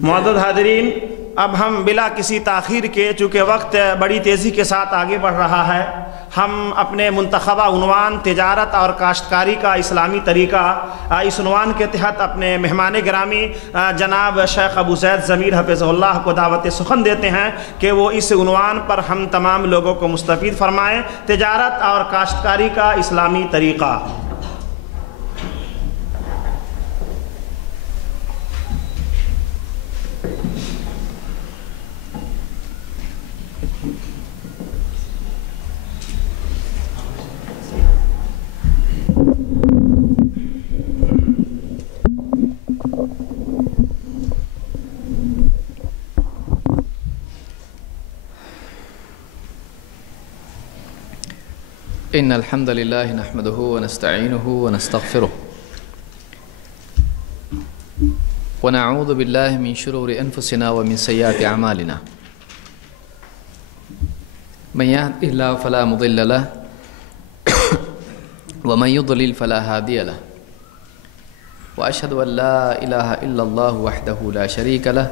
معزز حاضرین، اب ہم بلا کسی تاخیر کے، چونکہ وقت بڑی تیزی کے ساتھ آگے بڑھ رہا ہے، ہم اپنے منتخبہ عنوان تجارت اور کاشتکاری کا اسلامی طریقہ، اس عنوان کے تحت اپنے مہمان گرامی جناب شیخ ابو زید ضمیر حفظہ اللہ کو دعوت سخن دیتے ہیں کہ وہ اس عنوان پر ہم تمام لوگوں کو مستفید فرمائیں، تجارت اور کاشتکاری کا اسلامی طریقہ۔ ان الحمد لله نحمده ونستعينه ونستغفره ونعوذ بالله من شرور انفسنا ومن سيئات اعمالنا، من يهده الله فلا مضل له ومن يضلل فلا هادي له، واشهد ان لا اله الا الله وحده لا شريك له،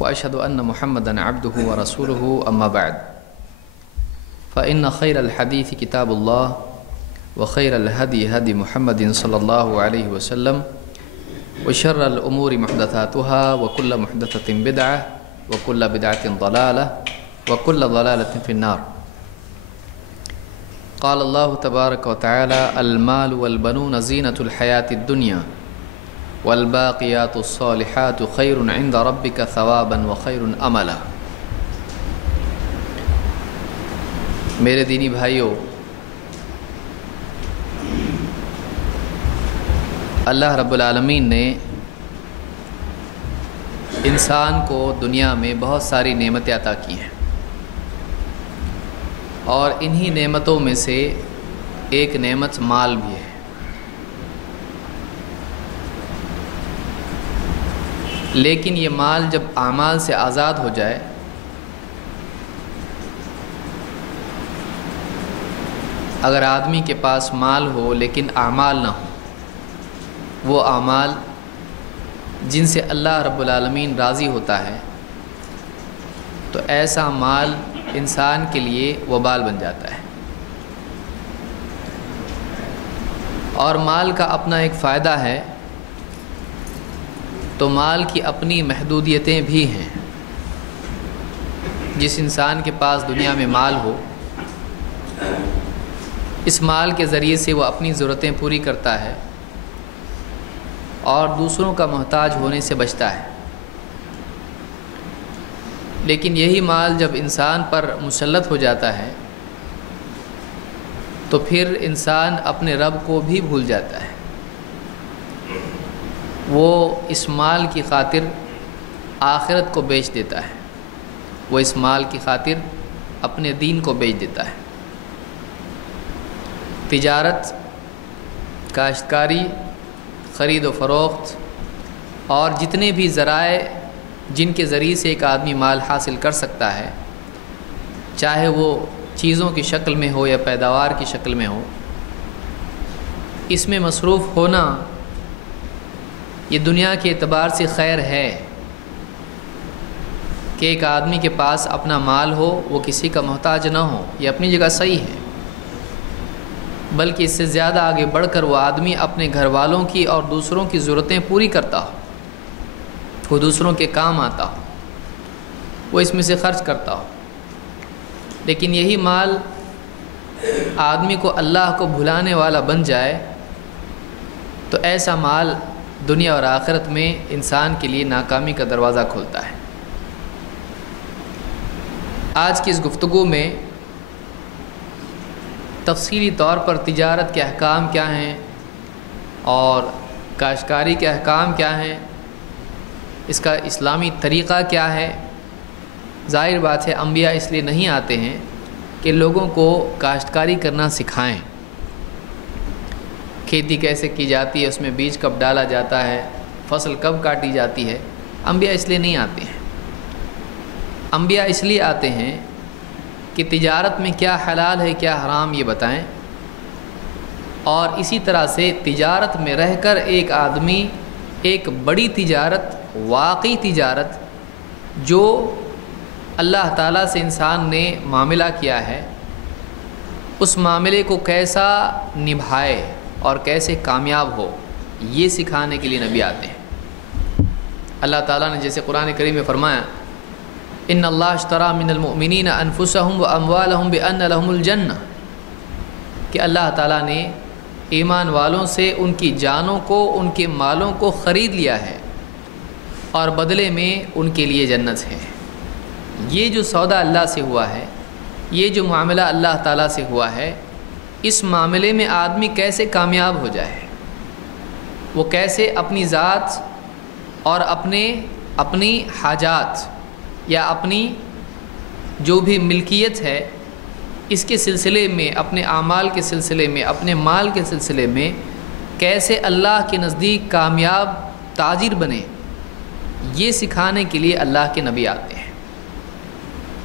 واشهد ان محمدا عبده ورسوله، اما بعد، فإن خير الحديث كتاب الله، وخير الهدي هدي محمد صلى الله عليه وسلم، وشر الأمور محدثاتها، وكل محدثة بدعة، وكل بدعة ضلالة، وكل ضلالة في النار۔ قال الله تبارك وتعالى: المال والبنون زينة الحياة الدنيا، والباقيات الصالحات خير عند ربك ثوابا وخير أملا۔ میرے دینی بھائیوں، اللہ رب العالمین نے انسان کو دنیا میں بہت ساری نعمتیں عطا کی ہیں، اور انہی نعمتوں میں سے ایک نعمت مال بھی ہے۔ لیکن یہ مال جب اعمال سے آزاد ہو جائے، اگر آدمی کے پاس مال ہو لیکن اعمال نہ ہو، وہ اعمال جن سے اللہ رب العالمین راضی ہوتا ہے، تو ایسا مال انسان کے لیے وبال بن جاتا ہے۔ اور مال کا اپنا ایک فائدہ ہے، تو مال کی اپنی محدودیتیں بھی ہیں۔ جس انسان کے پاس دنیا میں مال ہو، اس مال کے ذریعے سے وہ اپنی ضرورتیں پوری کرتا ہے اور دوسروں کا محتاج ہونے سے بچتا ہے۔ لیکن یہی مال جب انسان پر مسلط ہو جاتا ہے، تو پھر انسان اپنے رب کو بھی بھول جاتا ہے۔ وہ اس مال کی خاطر آخرت کو بیچ دیتا ہے، وہ اس مال کی خاطر اپنے دین کو بیچ دیتا ہے۔ تجارت، کاشتکاری، خرید و فروخت اور جتنے بھی ذرائع جن کے ذریعے سے ایک آدمی مال حاصل کر سکتا ہے، چاہے وہ چیزوں کی شکل میں ہو یا پیداوار کی شکل میں ہو، اس میں مصروف ہونا یہ دنیا کے اعتبار سے خیر ہے کہ ایک آدمی کے پاس اپنا مال ہو، وہ کسی کا محتاج نہ ہو، یہ اپنی جگہ صحیح ہے۔ بلکہ اس سے زیادہ آگے بڑھ کر وہ آدمی اپنے گھر والوں کی اور دوسروں کی ضرورتیں پوری کرتا ہو، وہ دوسروں کے کام آتا ہو، وہ اس میں سے خرچ کرتا ہو۔ لیکن یہی مال آدمی کو اللہ کو بھلانے والا بن جائے، تو ایسا مال دنیا اور آخرت میں انسان کے لیے ناکامی کا دروازہ کھولتا ہے۔ آج کی اس گفتگو میں تفصیلی طور پر تجارت کے احکام کیا ہیں اور کاشتکاری کے احکام کیا ہیں، اس کا اسلامی طریقہ کیا ہے۔ ظاہر بات ہے، انبیاء اس لیے نہیں آتے ہیں کہ لوگوں کو کاشتکاری کرنا سکھائیں، کھیتی کیسے کی جاتی ہے، اس میں بیج کب ڈالا جاتا ہے، فصل کب کاٹی جاتی ہے۔ انبیاء اس لیے نہیں آتے ہیں۔ انبیاء اس لیے آتے ہیں کہ تجارت میں کیا حلال ہے کیا حرام یہ بتائیں، اور اسی طرح سے تجارت میں رہ کر ایک آدمی ایک بڑی تجارت واقعی تجارت جو اللہ تعالیٰ سے انسان نے معاملہ کیا ہے اس معاملے کو کیسا نبھائے اور کیسے کامیاب ہو، یہ سکھانے کے لیے نبی آتے ہیں۔ اللہ تعالیٰ نے جیسے قرآن کریم میں فرمایا ان اللہ اشترى من المؤمنین انفسهم واموالهم بان لهم الجنہ، کہ اللہ تعالیٰ نے ایمان والوں سے ان کی جانوں کو، ان کے مالوں کو خرید لیا ہے اور بدلے میں ان کے لیے جنت ہے۔ یہ جو سودا اللہ سے ہوا ہے، یہ جو معاملہ اللہ تعالیٰ سے ہوا ہے، اس معاملے میں آدمی کیسے کامیاب ہو جائے، وہ کیسے اپنی ذات اور اپنی حاجات یا اپنی جو بھی ملکیت ہے اس کے سلسلے میں، اپنے اعمال کے سلسلے میں، اپنے مال کے سلسلے میں کیسے اللہ کے نزدیک کامیاب تاجر بنے، یہ سکھانے کے لیے اللہ کے نبی آتے ہیں۔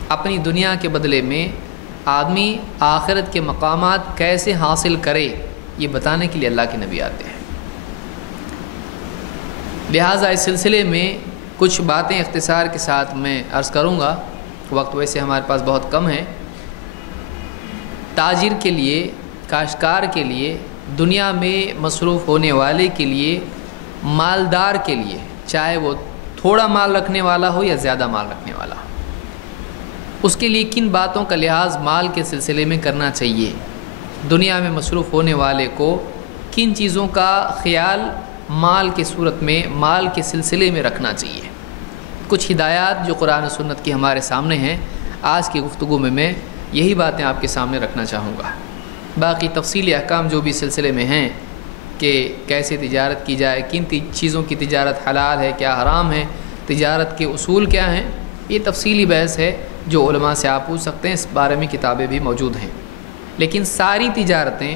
اپنی دنیا کے بدلے میں آدمی آخرت کے مقامات کیسے حاصل کرے، یہ بتانے کے لیے اللہ کے نبی آتے ہیں۔ لہٰذا اس سلسلے میں کچھ باتیں اختصار کے ساتھ میں عرض کروں گا، وقت ویسے ہمارے پاس بہت کم ہے۔ تاجر کے لیے، کاشتکار کے لیے، دنیا میں مصروف ہونے والے کے لیے، مالدار کے لیے، چاہے وہ تھوڑا مال رکھنے والا ہو یا زیادہ مال رکھنے والا ہو، اس کے لیے کن باتوں کا لحاظ مال کے سلسلے میں کرنا چاہیے، دنیا میں مصروف ہونے والے کو کن چیزوں کا خیال مال کی صورت میں، مال کے سلسلے میں رکھنا چاہیے۔ کچھ ہدایات جو قرآن و سنت کی ہمارے سامنے ہیں، آج کی گفتگو میں یہی باتیں آپ کے سامنے رکھنا چاہوں گا۔ باقی تفصیلی احکام جو بھی سلسلے میں ہیں کہ کیسے تجارت کی جائے، کن چیزوں کی تجارت حلال ہے، کیا حرام ہے، تجارت کے اصول کیا ہیں، یہ تفصیلی بحث ہے جو علماء سے آپ پوچھ سکتے ہیں، اس بارے میں کتابیں بھی موجود ہیں۔ لیکن ساری تجارتیں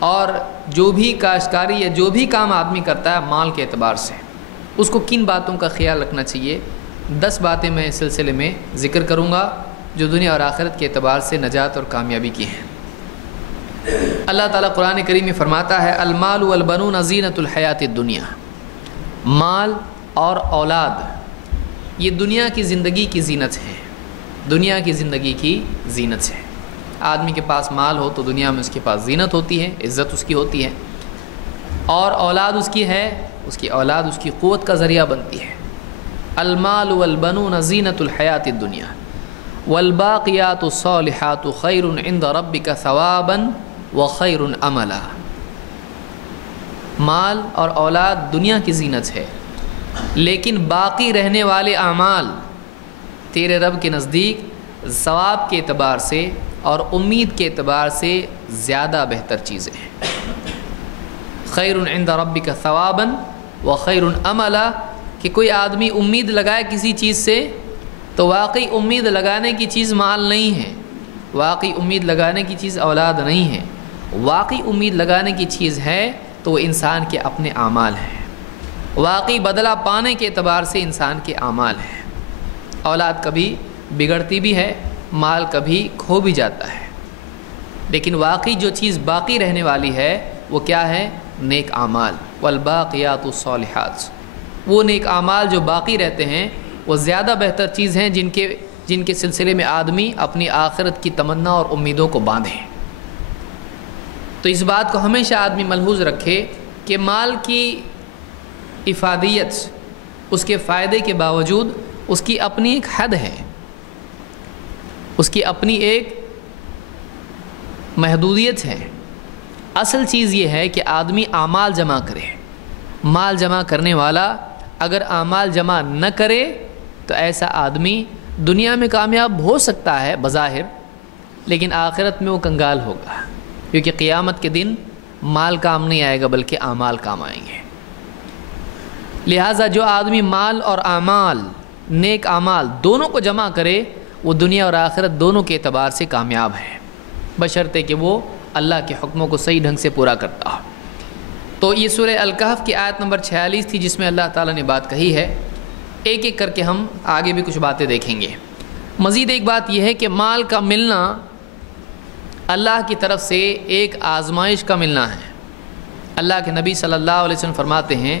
اور جو بھی کاشتکاری یا جو بھی کام آدمی کرتا ہے مال کے اعتبار سے، اس کو کن باتوں کا خیال رکھنا چاہیے، 10 باتیں میں اس سلسلے میں ذکر کروں گا جو دنیا اور آخرت کے اعتبار سے نجات اور کامیابی کی ہیں۔ اللہ تعالیٰ قرآن کریم میں فرماتا ہے المال والبنون زینۃ الحیات الدنیا، مال اور اولاد یہ دنیا کی زندگی کی زینت ہے، دنیا کی زندگی کی زینت ہے۔ آدمی کے پاس مال ہو تو دنیا میں اس کے پاس زینت ہوتی ہے، عزت اس کی ہوتی ہے، اور اولاد اس کی ہے، اس کی اولاد اس کی قوت کا ذریعہ بنتی ہے۔ المال والبنون زینۃ الحیات الدنیا والباقیات الصالحات خیر عند ربک ثوابا وخیر عملا۔ مال اور اولاد دنیا کی زینت ہے، لیکن باقی رہنے والے اعمال تیرے رب کے نزدیک ثواب کے اعتبار سے اور امید کے اعتبار سے زیادہ بہتر چیزیں ہیں۔ خیر عند ربک ثوابا وخیر عملا، کہ کوئی آدمی امید لگائے کسی چیز سے تو واقعی امید لگانے کی چیز مال نہیں ہے، واقعی امید لگانے کی چیز اولاد نہیں ہے، واقعی امید لگانے کی چیز ہے تو وہ انسان کے اپنے اعمال ہیں، واقعی بدلہ پانے کے اعتبار سے انسان کے اعمال ہیں۔ اولاد کبھی بگڑتی بھی ہے، مال کبھی کھو بھی جاتا ہے، لیکن واقعی جو چیز باقی رہنے والی ہے وہ کیا ہے؟ نیک اعمال۔ والباقیات الصالحات، وہ نیک اعمال جو باقی رہتے ہیں وہ زیادہ بہتر چیز ہیں جن کے سلسلے میں آدمی اپنی آخرت کی تمنا اور امیدوں کو باندھے۔ تو اس بات کو ہمیشہ آدمی ملحوظ رکھے کہ مال کی افادیت، اس کے فائدے کے باوجود اس کی اپنی ایک حد ہے، اس کی اپنی ایک محدودیت ہے۔ اصل چیز یہ ہے کہ آدمی اعمال جمع کرے۔ مال جمع کرنے والا اگر اعمال جمع نہ کرے تو ایسا آدمی دنیا میں کامیاب ہو سکتا ہے بظاہر، لیکن آخرت میں وہ کنگال ہوگا، کیونکہ قیامت کے دن مال کام نہیں آئے گا بلکہ اعمال کام آئیں گے۔ لہٰذا جو آدمی مال اور اعمال، نیک اعمال دونوں کو جمع کرے وہ دنیا اور آخرت دونوں کے اعتبار سے کامیاب ہے، بشرطے کہ وہ اللہ کے حکموں کو صحیح ڈھنگ سے پورا کرتا ہو۔ تو یہ سورہ الکہف کی آیت نمبر 46 تھی جس میں اللہ تعالیٰ نے بات کہی ہے۔ ایک ایک کر کے ہم آگے بھی کچھ باتیں دیکھیں گے۔ مزید ایک بات یہ ہے کہ مال کا ملنا اللہ کی طرف سے ایک آزمائش کا ملنا ہے۔ اللہ کے نبی صلی اللہ علیہ وسلم فرماتے ہیں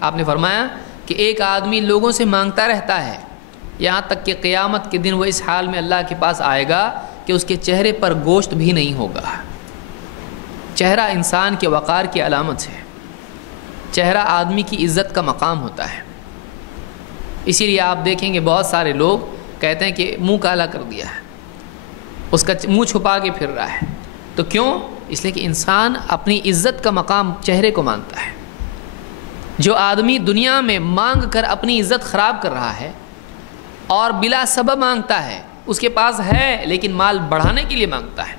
آپ نے فرمایا کہ ایک آدمی لوگوں سے مانگتا رہتا ہے یہاں تک کہ قیامت کے دن وہ اس حال میں اللہ کے پاس آئے گا کہ اس کے چہرے پر گوشت بھی نہیں ہوگا۔ چہرہ انسان کے وقار کی علامت ہے، چہرہ آدمی کی عزت کا مقام ہوتا ہے۔ اسی لیے آپ دیکھیں گے بہت سارے لوگ کہتے ہیں کہ منہ کالا کر دیا ہے، اس کا منہ چھپا کے پھر رہا ہے، تو کیوں؟ اس لیے کہ انسان اپنی عزت کا مقام چہرے کو مانتا ہے۔ جو آدمی دنیا میں مانگ کر اپنی عزت خراب کر رہا ہے اور بلا سبب مانگتا ہے، اس کے پاس ہے لیکن مال بڑھانے کے لیے مانگتا ہے،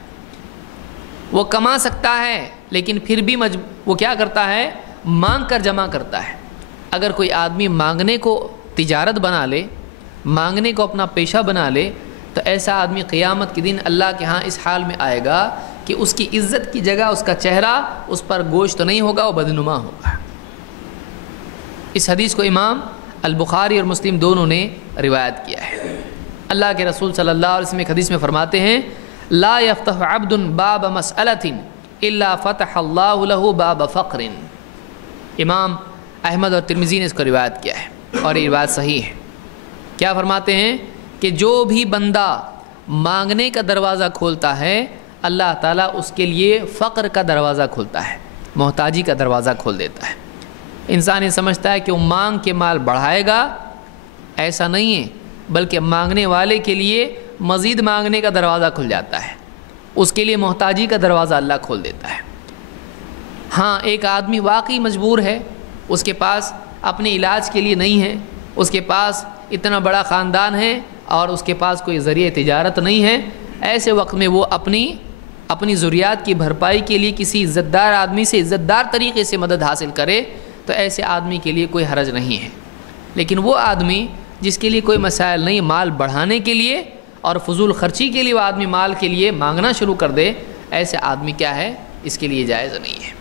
وہ کما سکتا ہے لیکن پھر بھی وہ کیا کرتا ہے؟ مانگ کر جمع کرتا ہے۔ اگر کوئی آدمی مانگنے کو تجارت بنا لے، مانگنے کو اپنا پیشہ بنا لے، تو ایسا آدمی قیامت کے دن اللہ کے ہاں اس حال میں آئے گا کہ اس کی عزت کی جگہ اس کا چہرہ، اس پر گوشت نہیں ہوگا، وہ بدنما ہوگا۔ اس حدیث کو امام البخاری اور مسلم دونوں نے روایت کیا ہے۔ اللہ کے رسول صلی اللہ علیہ وسلم ایک حدیث میں فرماتے ہیں لا یفتح عبد باب مسئلۃ الا فتح اللہ لہ باب فقر۔ امام احمد اور ترمذی نے اس کو روایت کیا ہے اور یہ روایت صحیح ہے۔ کیا فرماتے ہیں کہ جو بھی بندہ مانگنے کا دروازہ کھولتا ہے اللہ تعالیٰ اس کے لیے فقر کا دروازہ کھولتا ہے، محتاجی کا دروازہ کھول دیتا ہے۔ انسان یہ سمجھتا ہے کہ وہ مانگ کے مال بڑھائے گا، ایسا نہیں ہے، بلکہ مانگنے والے کے لیے مزید مانگنے کا دروازہ کھل جاتا ہے، اس کے لیے محتاجی کا دروازہ اللہ کھول دیتا ہے۔ ہاں ایک آدمی واقعی مجبور ہے، اس کے پاس اپنے علاج کے لیے نہیں ہے، اس کے پاس اتنا بڑا خاندان ہے اور اس کے پاس کوئی ذریعہ تجارت نہیں ہے، ایسے وقت میں وہ اپنی ضروریات کی بھرپائی کے لیے کسی عزت دار آدمی سے عزت دار طریقے سے مدد حاصل کرے تو ایسے آدمی کے لیے کوئی حرج نہیں ہے۔ لیکن وہ آدمی جس کے لیے کوئی مسائل نہیں، مال بڑھانے کے لیے اور فضول خرچی کے لیے وہ آدمی مال کے لیے مانگنا شروع کر دے، ایسے آدمی کیا ہے؟ اس کے لیے جائز نہیں ہے۔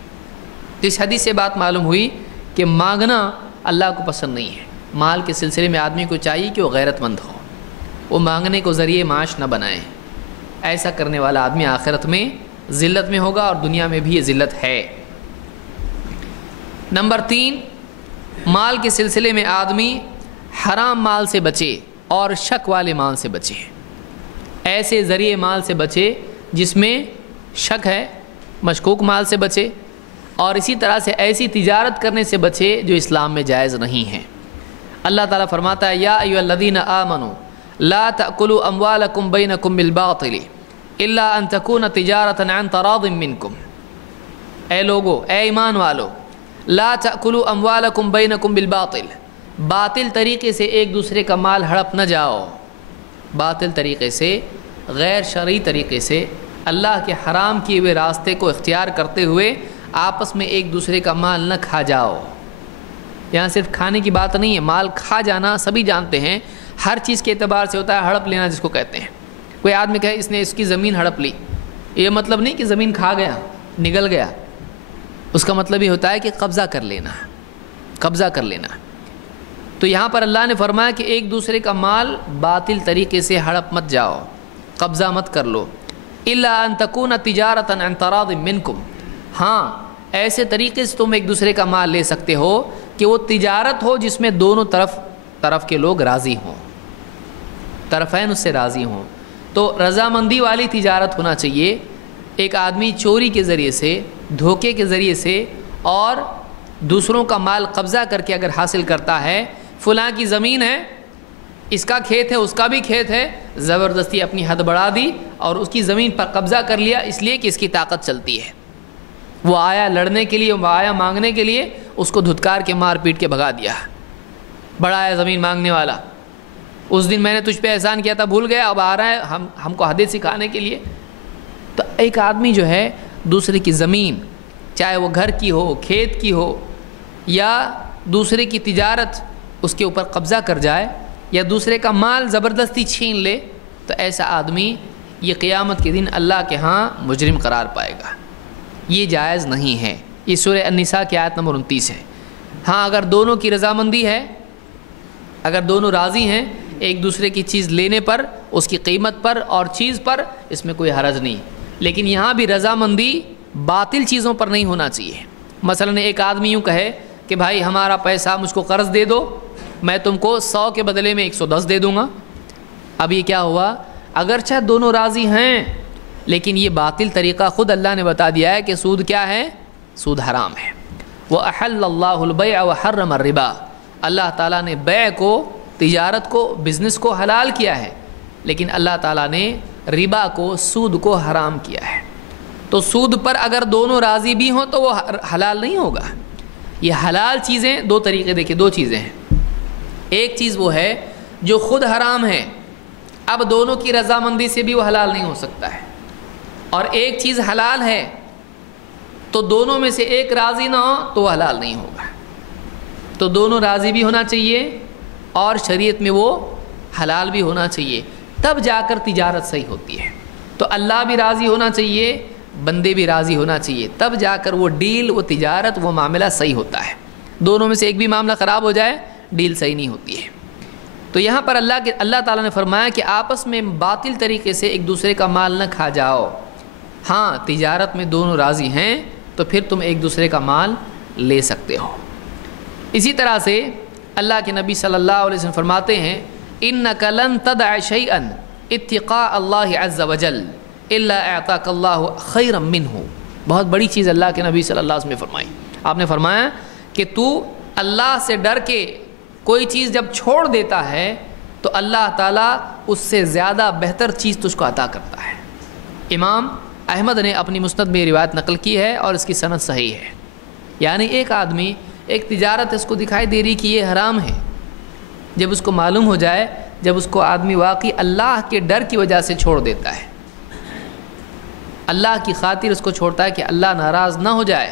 تو اس حدیث سے بات معلوم ہوئی کہ مانگنا اللہ کو پسند نہیں ہے۔ مال کے سلسلے میں آدمی کو چاہیے کہ وہ غیرت مند ہو، وہ مانگنے کو ذریعے معاش نہ بنائے۔ ایسا کرنے والا آدمی آخرت میں ذلت میں ہوگا اور دنیا میں بھی یہ ذلت ہے۔ نمبر 3، مال کے سلسلے میں آدمی حرام مال سے بچے اور شک والے مال سے بچے، ایسے ذریعے مال سے بچے جس میں شک ہے، مشکوک مال سے بچے، اور اسی طرح سے ایسی تجارت کرنے سے بچے جو اسلام میں جائز نہیں ہے۔ اللہ تعالیٰ فرماتا ہے یا ایھا الذین آمنوا لا تأکلوا اموالکم بینکم بالباطل الا ان تکون تجارۃ عن تراض منکم۔ اے لوگو، اے ایمان والو، لا تأکلوا اموالکم بینکم بالباطل، باطل طریقے سے ایک دوسرے کا مال ہڑپ نہ جاؤ، باطل طریقے سے، غیر شرعی طریقے سے، اللہ کے حرام کیے ہوئے راستے کو اختیار کرتے ہوئے آپس میں ایک دوسرے کا مال نہ کھا جاؤ۔ یہاں صرف کھانے کی بات نہیں ہے، مال کھا جانا سبھی جانتے ہیں، ہر چیز کے اعتبار سے ہوتا ہے، ہڑپ لینا جس کو کہتے ہیں۔ کوئی آدمی کہے اس نے اس کی زمین ہڑپ لی، یہ مطلب نہیں کہ زمین کھا گیا، نگل گیا، اس کا مطلب یہ ہوتا ہے کہ قبضہ کر لینا، قبضہ کر لینا۔ تو یہاں پر اللہ نے فرمایا کہ ایک دوسرے کا مال باطل طریقے سے ہڑپ مت جاؤ، قبضہ مت کر لو، الا ان تکون تجارۃ عن تراض منکم، ہاں ایسے طریقے سے تم ایک دوسرے کا مال لے سکتے ہو کہ وہ تجارت ہو جس میں دونوں طرف کے لوگ راضی ہوں، طرفین اس سے راضی ہوں۔ تو رضامندی والی تجارت ہونا چاہیے۔ ایک آدمی چوری کے ذریعے سے، دھوکے کے ذریعے سے اور دوسروں کا مال قبضہ کر کے اگر حاصل کرتا ہے، فلاں کی زمین ہے، اس کا کھیت ہے، اس کا بھی کھیت ہے، زبردستی اپنی حد بڑھا دی اور اس کی زمین پر قبضہ کر لیا اس لیے کہ اس کی طاقت چلتی ہے، وہ آیا لڑنے کے لیے، وہ آیا مانگنے کے لیے، اس کو دھتکار کے مار پیٹ کے بھگا دیا، بڑا ہے زمین مانگنے والا، اس دن میں نے تجھ پہ احسان کیا تھا بھول گیا، اب آ رہا ہے ہم کو حدیث سکھانے کے لیے۔ تو ایک آدمی جو ہے دوسرے کی زمین، چاہے وہ گھر کی ہو، کھیت کی ہو، یا دوسرے کی تجارت، اس کے اوپر قبضہ کر جائے یا دوسرے کا مال زبردستی چھین لے، تو ایسا آدمی یہ قیامت کے دن اللہ کے ہاں مجرم قرار پائے گا، یہ جائز نہیں ہے۔ یہ سورہ النساء کی آیت نمبر 29 ہے۔ ہاں اگر دونوں کی رضامندی ہے، اگر دونوں راضی ہیں ایک دوسرے کی چیز لینے پر، اس کی قیمت پر اور چیز پر، اس میں کوئی حرج نہیں، لیکن یہاں بھی رضامندی باطل چیزوں پر نہیں ہونا چاہیے۔ مثلا ایک آدمی یوں کہے کہ بھائی ہمارا پیسہ مجھ کو قرض دے دو، میں تم کو 100 کے بدلے میں 110 دے دوں گا۔ اب یہ کیا ہوا؟ اگرچہ دونوں راضی ہیں لیکن یہ باطل طریقہ خود اللہ نے بتا دیا ہے کہ سود کیا ہے؟ سود حرام ہے۔ وَأَحَلَّ اللَّهُ الْبَيْعَ وَحَرَّمَ الرِّبَا، اللہ تعالیٰ نے بیع کو، تجارت کو، بزنس کو حلال کیا ہے، لیکن اللہ تعالیٰ نے ربا کو، سود کو حرام کیا ہے۔ تو سود پر اگر دونوں راضی بھی ہوں تو وہ حلال نہیں ہوگا۔ یہ حلال چیزیں دو طریقے، دیکھیں دو چیزیں ہیں۔ ایک چیز وہ ہے جو خود حرام ہے، اب دونوں کی رضامندی سے بھی وہ حلال نہیں ہو سکتا ہے، اور ایک چیز حلال ہے تو دونوں میں سے ایک راضی نہ ہو تو وہ حلال نہیں ہوگا۔ تو دونوں راضی بھی ہونا چاہیے اور شریعت میں وہ حلال بھی ہونا چاہیے، تب جا کر تجارت صحیح ہوتی ہے۔ تو اللہ بھی راضی ہونا چاہیے، بندے بھی راضی ہونا چاہیے، تب جا کر وہ ڈیل، وہ تجارت، وہ معاملہ صحیح ہوتا ہے۔ دونوں میں سے ایک بھی معاملہ خراب ہو جائے ڈیل صحیح نہیں ہوتی ہے۔ تو یہاں پر اللہ تعالیٰ نے فرمایا کہ آپس میں باطل طریقے سے ایک دوسرے کا مال نہ کھا جاؤ۔ ہاں تجارت میں دونوں راضی ہیں تو پھر تم ایک دوسرے کا مال لے سکتے ہو۔ اسی طرح سے اللہ کے نبی صلی اللہ علیہ وسلم فرماتے ہیں إِنَّكَ لَن تَدْعَ شَيْئًا اتقاء اللہ عز وجل الا اعطاک اللہ خیرا منہ۔ بہت بڑی چیز اللہ کے نبی صلی اللہ علیہ وسلم نے فرمائی۔ آپ نے فرمایا کہ تو اللہ سے ڈر کے کوئی چیز جب چھوڑ دیتا ہے تو اللہ تعالیٰ اس سے زیادہ بہتر چیز تجھ کو عطا کرتا ہے۔ امام احمد نے اپنی مسند میں روایت نقل کی ہے اور اس کی سند صحیح ہے۔ یعنی ایک آدمی، ایک تجارت اس کو دکھائی دے رہی کہ یہ حرام ہے، جب اس کو معلوم ہو جائے، جب اس کو آدمی واقعی اللہ کے ڈر کی وجہ سے چھوڑ دیتا ہے، اللہ کی خاطر اس کو چھوڑتا ہے کہ اللہ ناراض نہ ہو جائے،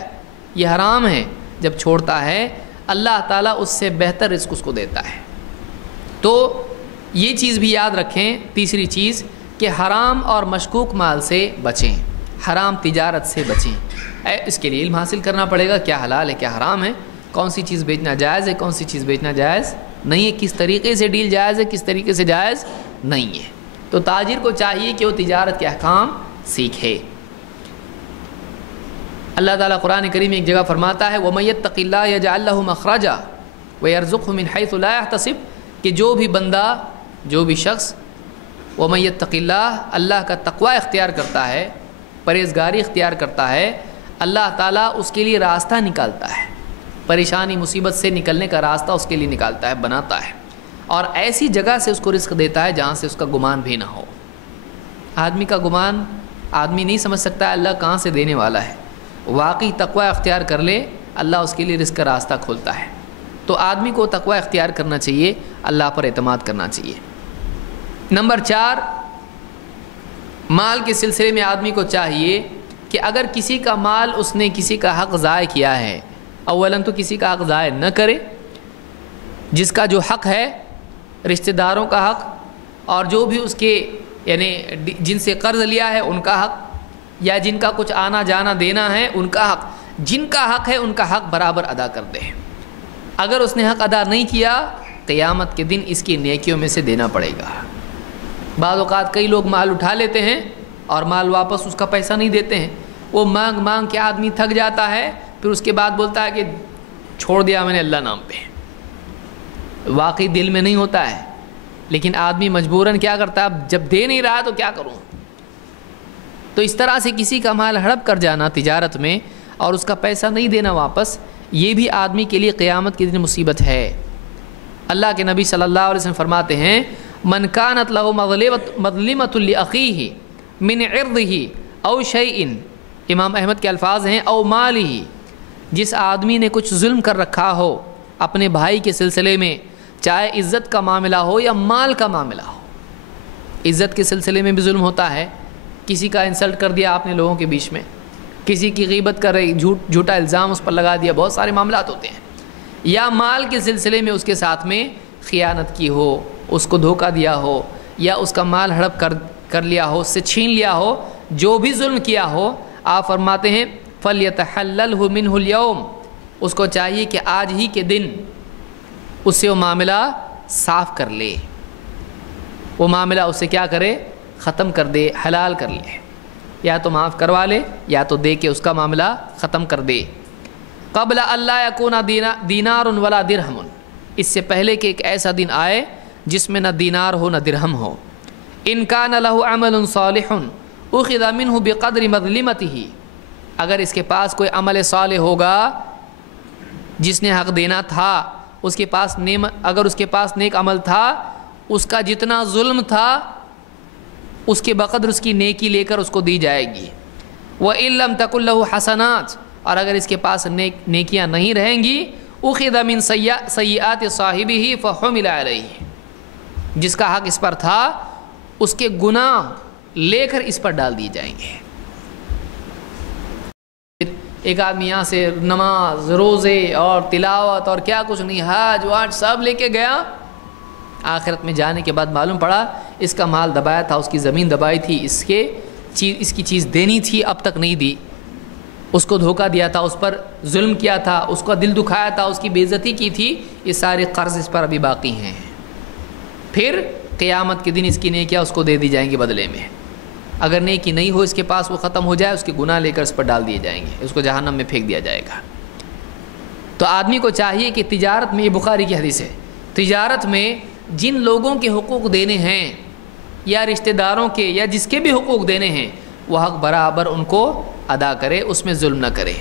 یہ حرام ہے، جب چھوڑتا ہے اللہ تعالیٰ اس سے بہتر رزق اس کو دیتا ہے۔ تو یہ چیز بھی یاد رکھیں، تیسری چیز کہ حرام اور مشکوک مال سے بچیں، حرام تجارت سے بچیں۔ اس کے لیے علم حاصل کرنا پڑے گا، کیا حلال ہے کیا حرام ہے، کون سی چیز بیچنا جائز ہے، کون سی چیز بیچنا جائز نہیں ہے، کس طریقے سے ڈیل جائز ہے، کس طریقے سے جائز نہیں ہے۔ تو تاجر کو چاہیے کہ وہ تجارت کے احکام سیکھے۔ اللہ تعالیٰ قرآن کریم میں ایک جگہ فرماتا ہے وَمَن يَتَّقِ اللَّهَ يَجْعَل لَّهُ مَخْرَجًا وَيَرْزُقْهُ مِنْ حَيْثُ لَا يَحْتَسِبُ، کہ جو بھی بندہ، جو بھی شخص وَمَن يَتَّقِ اللَّهَ، اللہ کا تقوی اختیار کرتا ہے، پرہیزگاری اختیار کرتا ہے، اللہ تعالیٰ اس کے لیے راستہ نکالتا ہے، پریشانی مصیبت سے نکلنے کا راستہ اس کے لیے نکالتا ہے، بناتا ہے، اور ایسی جگہ سے اس کو رزق دیتا ہے جہاں سے اس کا گمان بھی نہ ہو۔ آدمی کا گمان آدمی نہیں سمجھ سکتا ہے اللہ کہاں سے دینے والا ہے، واقعی تقوی اختیار کر لے اللہ اس کے لیے رزق کا راستہ کھولتا ہے۔ تو آدمی کو تقوی اختیار کرنا چاہیے، اللہ پر اعتماد کرنا چاہیے۔ نمبر 4، مال کے سلسلے میں آدمی کو چاہیے کہ اگر کسی کا مال اس نے کسی کا حق ضائع کیا ہے، اولاً تو کسی کا حق ضائع نہ کرے، جس کا جو حق ہے، رشتہ داروں کا حق، اور جو بھی اس کے یعنی جن سے قرض لیا ہے ان کا حق، یا جن کا کچھ آنا جانا دینا ہے ان کا حق، جن کا حق ہے ان کا حق برابر ادا کر دے۔ اگر اس نے حق ادا نہیں کیا، قیامت کے دن اس کی نیکیوں میں سے دینا پڑے گا۔ بعض اوقات کئی لوگ مال اٹھا لیتے ہیں اور مال واپس اس کا پیسہ نہیں دیتے ہیں، وہ مانگ مانگ کے آدمی تھک جاتا ہے، پھر اس کے بعد بولتا ہے کہ چھوڑ دیا میں نے اللہ نام پہ۔ واقعی دل میں نہیں ہوتا ہے، لیکن آدمی مجبوراً کیا کرتا ہے، اب جب دے نہیں رہا تو کیا کروں۔ تو اس طرح سے کسی کا مال ہڑپ کر جانا تجارت میں اور اس کا پیسہ نہیں دینا واپس، یہ بھی آدمی کے لیے قیامت کے دن مصیبت ہے۔ اللہ کے نبی صلی اللہ علیہ وسلم فرماتے ہیں من کانت لہ مظلمۃ لاخیہ من عرضہ او شیء، امام احمد کے الفاظ ہیں او مالہ، جس آدمی نے کچھ ظلم کر رکھا ہو اپنے بھائی کے سلسلے میں، چاہے عزت کا معاملہ ہو یا مال کا معاملہ ہو۔ عزت کے سلسلے میں بھی ظلم ہوتا ہے، کسی کا انسلٹ کر دیا آپ نے لوگوں کے بیچ میں، کسی کی غیبت کر رہی، جھوٹا الزام اس پر لگا دیا، بہت سارے معاملات ہوتے ہیں۔ یا مال کے سلسلے میں اس کے ساتھ میں خیانت کی ہو، اس کو دھوکہ دیا ہو، یا اس کا مال ہڑپ کر لیا ہو، اس سے چھین لیا ہو، جو بھی ظلم کیا ہو، آپ فرماتے ہیں فَلْيَتَحَلَّلْهُ مِنْهُ الْيَوْمِ، اس کو چاہیے کہ آج ہی کے دن اس سے وہ معاملہ صاف کر لے، وہ معاملہ اس سے کیا کرے، ختم کر دے، حلال کر لے، یا تو معاف کروا لے یا تو دے کے اس کا معاملہ ختم کر دے۔ قبل اللہ یکون دینار ولا درہم، اس سے پہلے کہ ایک ایسا دن آئے جس میں نہ دینار ہو نہ درہم ہو. ان کان لہ عمل صالح اخذ منہ بقدر مظلمتہ، اگر اس کے پاس کوئی عمل صالح ہوگا، جس نے حق دینا تھا اس کے پاس اگر اس کے پاس نیک عمل تھا، اس کا جتنا ظلم تھا اس کے بقدر اس کی نیکی لے کر اس کو دی جائے گی. وَإِن لَّمْ تَكُن لَّهُ حَسَنَاتٌ، اور اگر اس کے پاس نیکیاں نہیں رہیں گی، اُخِذَ مِن سَیِّئَاتِ صَاحِبِهِ فَحُمِلَ عَلَیہِ، جس کا حق اس پر تھا اس کے گناہ لے کر اس پر ڈال دیے جائیں گے. ایک آدمی یہاں سے نماز روزے اور تلاوت اور کیا کچھ نہیں، حج واج سب لے کے گیا، آخرت میں جانے کے بعد معلوم پڑا اس کا مال دبایا تھا، اس کی زمین دبائی تھی، اس کی چیز دینی تھی اب تک نہیں دی، اس کو دھوکہ دیا تھا، اس پر ظلم کیا تھا، اس کا دل دکھایا تھا، اس کی بے عزتی کی تھی، یہ سارے قرض اس پر ابھی باقی ہیں. پھر قیامت کے دن اس کی نیکیاں اس کو دے دی جائیں گی بدلے میں. اگر نیکی نہیں ہو اس کے پاس، وہ ختم ہو جائے، اس کے گناہ لے کر اس پر ڈال دیے جائیں گے، اس کو جہنم میں پھینک دیا جائے گا. تو آدمی کو چاہیے کہ تجارت میں، یہ بخاری کی حدیث ہے، تجارت میں جن لوگوں کے حقوق دینے ہیں یا رشتہ داروں کے یا جس کے بھی حقوق دینے ہیں، وہ حق برابر ان کو ادا کرے، اس میں ظلم نہ کرے.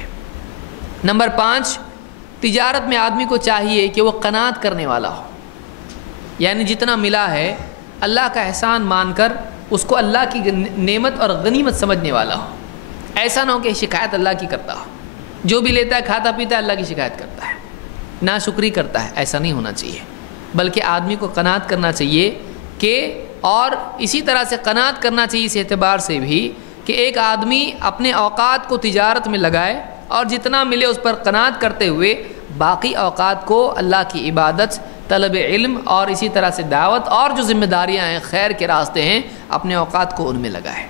نمبر 5، تجارت میں آدمی کو چاہیے کہ وہ قناعت کرنے والا ہو، یعنی جتنا ملا ہے اللہ کا احسان مان کر اس کو اللہ کی نعمت اور غنیمت سمجھنے والا ہو. ایسا نہ ہو کہ شکایت اللہ کی کرتا ہو، جو بھی لیتا ہے کھاتا پیتا ہے اللہ کی شکایت کرتا ہے، ناشکری کرتا ہے. ایسا نہیں ہونا چاہیے، بلکہ آدمی کو قناعت کرنا چاہیے کہ، اور اسی طرح سے قناعت کرنا چاہیے اس اعتبار سے بھی کہ ایک آدمی اپنے اوقات کو تجارت میں لگائے اور جتنا ملے اس پر قناعت کرتے ہوئے باقی اوقات کو اللہ کی عبادت، طلب علم اور اسی طرح سے دعوت اور جو ذمہ داریاں ہیں، خیر کے راستے ہیں، اپنے اوقات کو ان میں لگائے،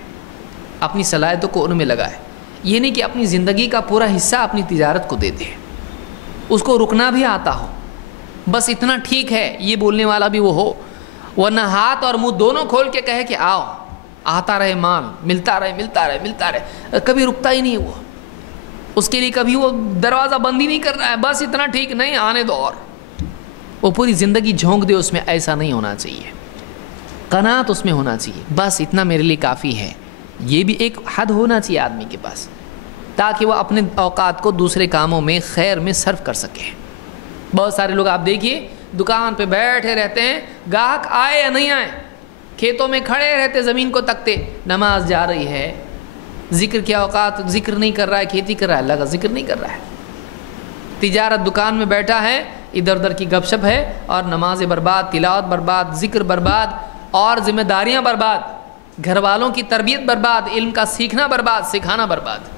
اپنی صلاحیتوں کو ان میں لگائے. یہ نہیں کہ اپنی زندگی کا پورا حصہ اپنی تجارت کو دے دے، اس کو رکنا بھی آتا ہو، بس اتنا ٹھیک ہے یہ بولنے والا بھی وہ ہو، ورنہ ہاتھ اور منہ دونوں کھول کے کہے کہ آؤ، آتا رہے مال، ملتا رہے ملتا رہے ملتا رہے، کبھی رکتا ہی نہیں. وہ اس کے لیے کبھی وہ دروازہ بند ہی نہیں کر رہا ہے، بس اتنا ٹھیک نہیں، آنے دو، اور وہ پوری زندگی جھونک دے اس میں. ایسا نہیں ہونا چاہیے، قناعت اس میں ہونا چاہیے، بس اتنا میرے لیے کافی ہے. یہ بھی ایک حد ہونا چاہیے آدمی کے پاس، تاکہ وہ اپنے اوقات کو دوسرے کاموں میں، خیر میں صرف کر سکے. بہت سارے لوگ آپ دیکھیے دکان پہ بیٹھے رہتے ہیں، گاہک آئے یا نہیں آئے، کھیتوں میں کھڑے رہتے، زمین کو تکتے، نماز جا رہی ہے، ذکر کے اوقات ذکر نہیں کر رہا ہے، کھیتی کر رہا ہے، اللہ کا ذکر نہیں کر رہا ہے. تجارت دکان میں بیٹھا ہے، ادھر ادھر کی گپ شپ ہے، اور نماز برباد، تلاوت برباد، ذکر برباد، اور ذمہ داریاں برباد، گھر والوں کی تربیت برباد، علم کا سیکھنا برباد، سکھانا برباد،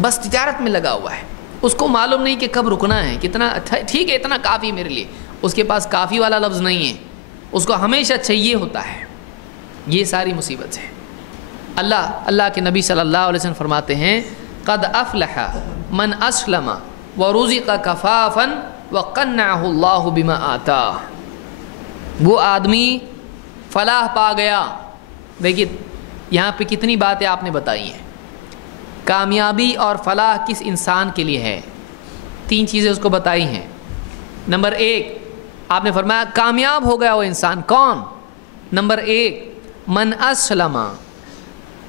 بس تجارت میں لگا ہوا ہے. اس کو معلوم نہیں کہ کب رکنا ہے، کتنا ٹھیک ہے اتنا کافی میرے لیے، اس کے پاس کافی والا لفظ نہیں ہے، اس کو ہمیشہ چاہیے ہوتا ہے. یہ ساری مصیبت ہے. اللہ کے نبی صلی اللہ علیہ وسلم فرماتے ہیں قد افلح من اسلم ورزق کفافا وقنعه اللہ بما آتاہ. وہ آدمی فلاح پا گیا. دیکھیے یہاں پہ کتنی باتیں آپ نے بتائی ہیں. کامیابی اور فلاح کس انسان کے لیے ہے؟ 3 چیزیں اس کو بتائی ہیں. نمبر 1 آپ نے فرمایا کامیاب ہو گیا وہ انسان. کون؟ نمبر 1 من اسلم،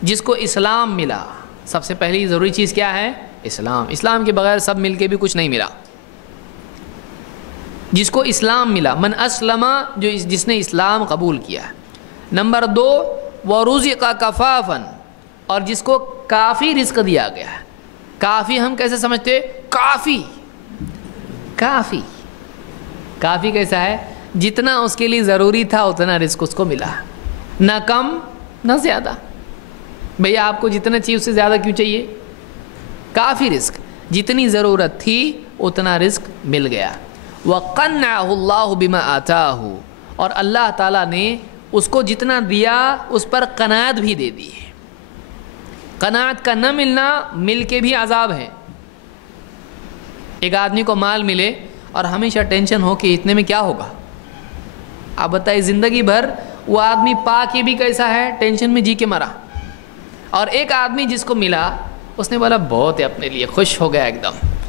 جس کو اسلام ملا. سب سے پہلی ضروری چیز کیا ہے؟ اسلام. اسلام کے بغیر سب مل کے بھی کچھ نہیں ملا. جس کو اسلام ملا، من اسلم، جس نے اسلام قبول کیا. نمبر 2 ورزق کفافا، اور جس کو کافی رزق دیا گیا. کافی ہم کیسے سمجھتے؟ کافی کیسا ہے؟ جتنا اس کے لیے ضروری تھا اتنا رزق اس کو ملا، نہ کم نہ زیادہ. بھئی آپ کو جتنا چاہیے اس سے زیادہ کیوں چاہیے؟ کافی رزق، جتنی ضرورت تھی اتنا رزق مل گیا. وَقَنَّعَهُ اللَّهُ بِمَا آتَاهُ، اور اللہ تعالیٰ نے اس کو جتنا دیا اس پر قناعت بھی دے دی. قناعت کا نہ ملنا مل کے بھی عذاب ہے. ایک آدمی کو مال ملے اور ہمیشہ ٹینشن ہو کہ اتنے میں کیا ہوگا. آپ بتائیے زندگی بھر وہ آدمی پا کے بھی کیسا ہے؟ ٹینشن میں جی کے مرا. اور ایک آدمی جس کو ملا اس نے بولا بہت ہے اپنے لیے، خوش ہو گیا ایک دم.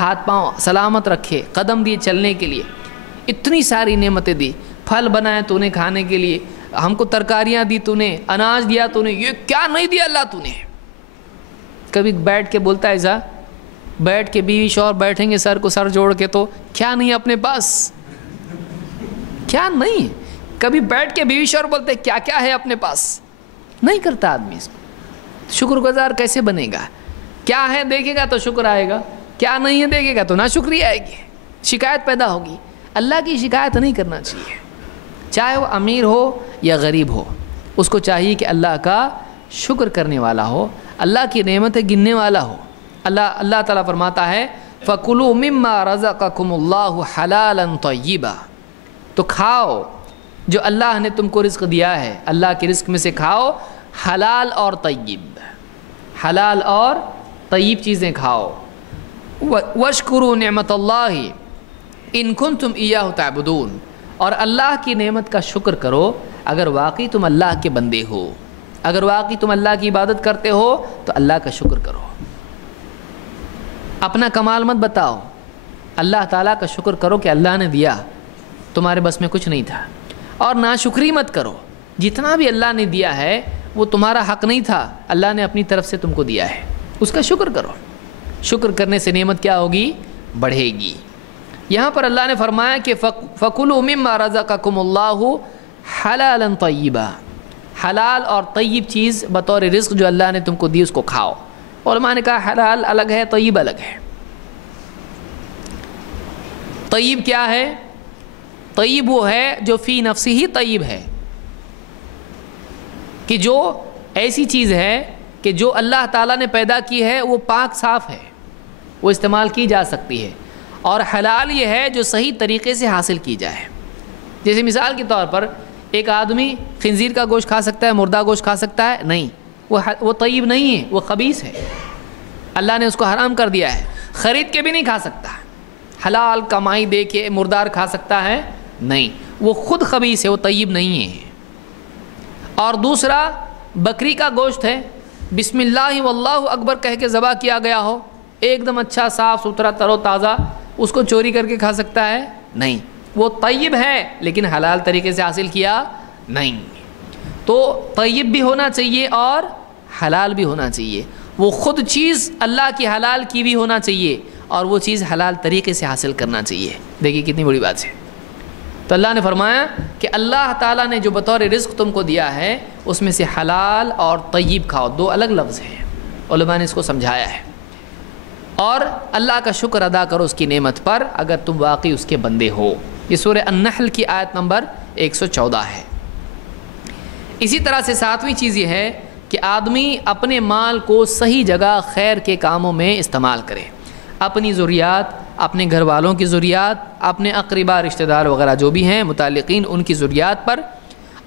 ہاتھ پاؤں سلامت رکھے، قدم دیے چلنے کے لیے، اتنی ساری نعمتیں دی، پھل بنائے تو نے کھانے کے لیے، ہم کو ترکاریاں دی تو نے، اناج دیا تو نے، یہ کیا نہیں دیا اللہ تو نے؟ کبھی بیٹھ کے بولتا ہے ایسا، بیٹھ کے بیوی شوہر بیٹھیں گے سر کو سر جوڑ کے تو کیا نہیں اپنے پاس، کیا نہیں؟ کبھی بیٹھ کے بیوی شوہر بولتے کیا کیا ہے اپنے پاس؟ نہیں کرتا آدمی اس کو۔ شکر گزار کیسے بنے گا؟ کیا ہے دیکھے گا تو شکر آئے گا، کیا نہیں ہے دیکھے گا تو ناشکری آئے گی، شکایت پیدا ہوگی۔ اللہ کی شکایت نہیں کرنا چاہیے، چاہے وہ امیر ہو یا غریب ہو، اس کو چاہیے کہ اللہ کا شکر کرنے والا ہو، اللہ کی نعمتیں گننے والا ہو۔ اللہ تعالیٰ فرماتا ہے فَكُلُوا مِمَّا رَزَقَكُمُ اللَّهُ حَلَالًا طَيِّبًا، تو کھاؤ جو اللہ نے تم کو رزق دیا ہے، اللہ کے رزق میں سے کھاؤ، حلال اور طیب، حلال اور طیب چیزیں کھاؤ۔ وَاشْكُرُوا نِعْمَةَ اللَّهِ إِن كُنتُمْ إِيَّاهُ تَعْبُدُونَ، اور اللہ کی نعمت کا شکر کرو اگر واقعی تم اللہ کے بندے ہو، اگر واقعی تم اللہ کی عبادت کرتے ہو تو اللہ کا شکر کرو۔ اپنا کمال مت بتاؤ، اللہ تعالیٰ کا شکر کرو کہ اللہ نے دیا، تمہارے بس میں کچھ نہیں تھا، اور ناشکری مت کرو، جتنا بھی اللہ نے دیا ہے وہ تمہارا حق نہیں تھا، اللہ نے اپنی طرف سے تم کو دیا ہے، اس کا شکر کرو۔ شکر کرنے سے نعمت کیا ہوگی؟ بڑھے گی۔ یہاں پر اللہ نے فرمایا کہ فَكُلُوا مِمَّا رَزَقَكُمُ اللَّهُ حَلَالًا طَيِّبًا، حلال اور طیب چیز بطور رزق جو اللہ نے تم کو دی اس کو کھاؤ۔ علماء نے کہا حلال الگ ہے، طیب الگ ہے۔ طیب کیا ہے؟ طیب وہ ہے جو فی نفسی ہی طیب ہے، کہ جو ایسی چیز ہے کہ جو اللہ تعالیٰ نے پیدا کی ہے وہ پاک صاف ہے، وہ استعمال کی جا سکتی ہے، اور حلال یہ ہے جو صحیح طریقے سے حاصل کی جائے۔ جیسے مثال کے طور پر ایک آدمی خنزیر کا گوشت کھا سکتا ہے، مردہ گوشت کھا سکتا ہے؟ نہیں، وہ طیب نہیں ہے، وہ خبیث ہے، اللہ نے اس کو حرام کر دیا ہے۔ خرید کے بھی نہیں کھا سکتا، حلال کمائی دے کے مردار کھا سکتا ہے؟ نہیں، وہ خود خبیث ہے، وہ طیب نہیں ہے۔ اور دوسرا بکری کا گوشت ہے، بسم اللہ واللہ اکبر کہہ کے ذبح کیا گیا ہو، ایک دم اچھا صاف ستھرا تر و تازہ، اس کو چوری کر کے کھا سکتا ہے؟ نہیں، وہ طیب ہے لیکن حلال طریقے سے حاصل کیا نہیں۔ تو طیب بھی ہونا چاہیے اور حلال بھی ہونا چاہیے، وہ خود چیز اللہ کی حلال کی بھی ہونا چاہیے اور وہ چیز حلال طریقے سے حاصل کرنا چاہیے۔ دیکھیے کتنی بڑی بات ہے۔ تو اللہ نے فرمایا کہ اللہ تعالیٰ نے جو بطور رزق تم کو دیا ہے اس میں سے حلال اور طیب کھاؤ، دو الگ لفظ ہیں، علماء نے اس کو سمجھایا ہے۔ اور اللہ کا شکر ادا کرو اس کی نعمت پر اگر تم واقعی اس کے بندے ہو۔ یہ سورہ النحل کی آیت نمبر 114 ہے۔ اسی طرح سے ساتویں چیز یہ ہے کہ آدمی اپنے مال کو صحیح جگہ خیر کے کاموں میں استعمال کرے، اپنی ضروریات، اپنے گھر والوں کی ضروریات، اپنے اقربا رشتہ دار وغیرہ جو بھی ہیں متعلقین ان کی ضروریات پر،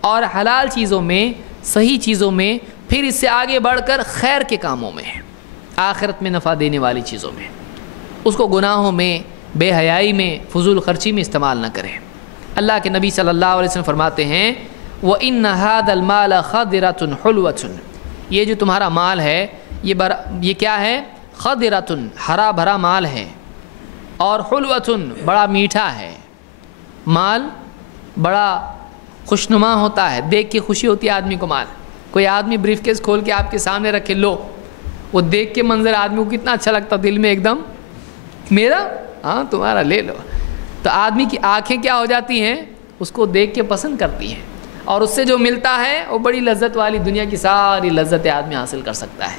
اور حلال چیزوں میں، صحیح چیزوں میں، پھر اس سے آگے بڑھ کر خیر کے کاموں میں، آخرت میں نفع دینے والی چیزوں میں، اس کو گناہوں میں، بے حیائی میں، فضول خرچی میں استعمال نہ کریں۔ اللہ کے نبی صلی اللہ علیہ وسلم فرماتے ہیں وَإِنَّ هَذَا الْمَالَ خَضِرَةٌ حُلْوَةٌ، یہ جو تمہارا مال ہے یہ کیا ہے؟ خضرۃ، ہرا بھرا مال ہے، اور حلوۃ، بڑا میٹھا ہے۔ مال بڑا خوشنما ہوتا ہے، دیکھ کے خوشی ہوتی ہے آدمی کو۔ مال کوئی آدمی بریف کیس کھول کے آپ کے سامنے رکھے، لو، وہ دیکھ کے منظر آدمی کو کتنا اچھا لگتا، دل میں ایک دم میرا، ہاں تمہارا لے لو، تو آدمی کی آنکھیں کیا ہو جاتی ہیں؟ اس کو دیکھ کے پسند کرتی ہیں، اور اس سے جو ملتا ہے وہ بڑی لذت والی، دنیا کی ساری لذتیں آدمی حاصل کر سکتا ہے۔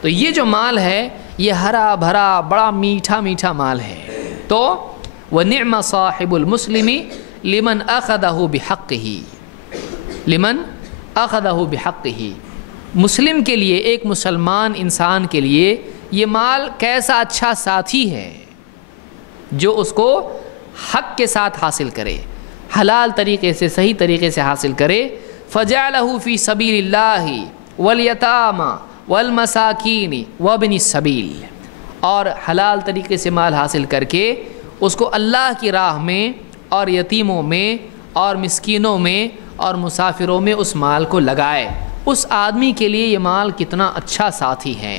تو یہ جو مال ہے یہ ہرا بھرا بڑا میٹھا میٹھا مال ہے۔ تو وَنِعْمَ صَاحِبُ الْمُسْلِمِ لِمَنْ أَخَذَهُ بِحَقِّهِ، لمن أَخَذَهُ بِحَقِّهِ، مسلم کے لیے، ایک مسلمان انسان کے لیے یہ مال کیسا اچھا ساتھی ہے جو اس کو حق کے ساتھ حاصل کرے، حلال طریقے سے، صحیح طریقے سے حاصل کرے۔ فَجَعَلَهُ فِي سَبِيلِ اللَّهِ وَالْيَتَامَى وَالْمَسَاكِينِ وَابْنِ السَّبِيلِ، اور حلال طریقے سے مال حاصل کر کے اس کو اللہ کی راہ میں اور یتیموں میں اور مسکینوں میں اور مسافروں میں اس مال کو لگائے۔ اس آدمی کے لیے یہ مال کتنا اچھا ساتھی ہے،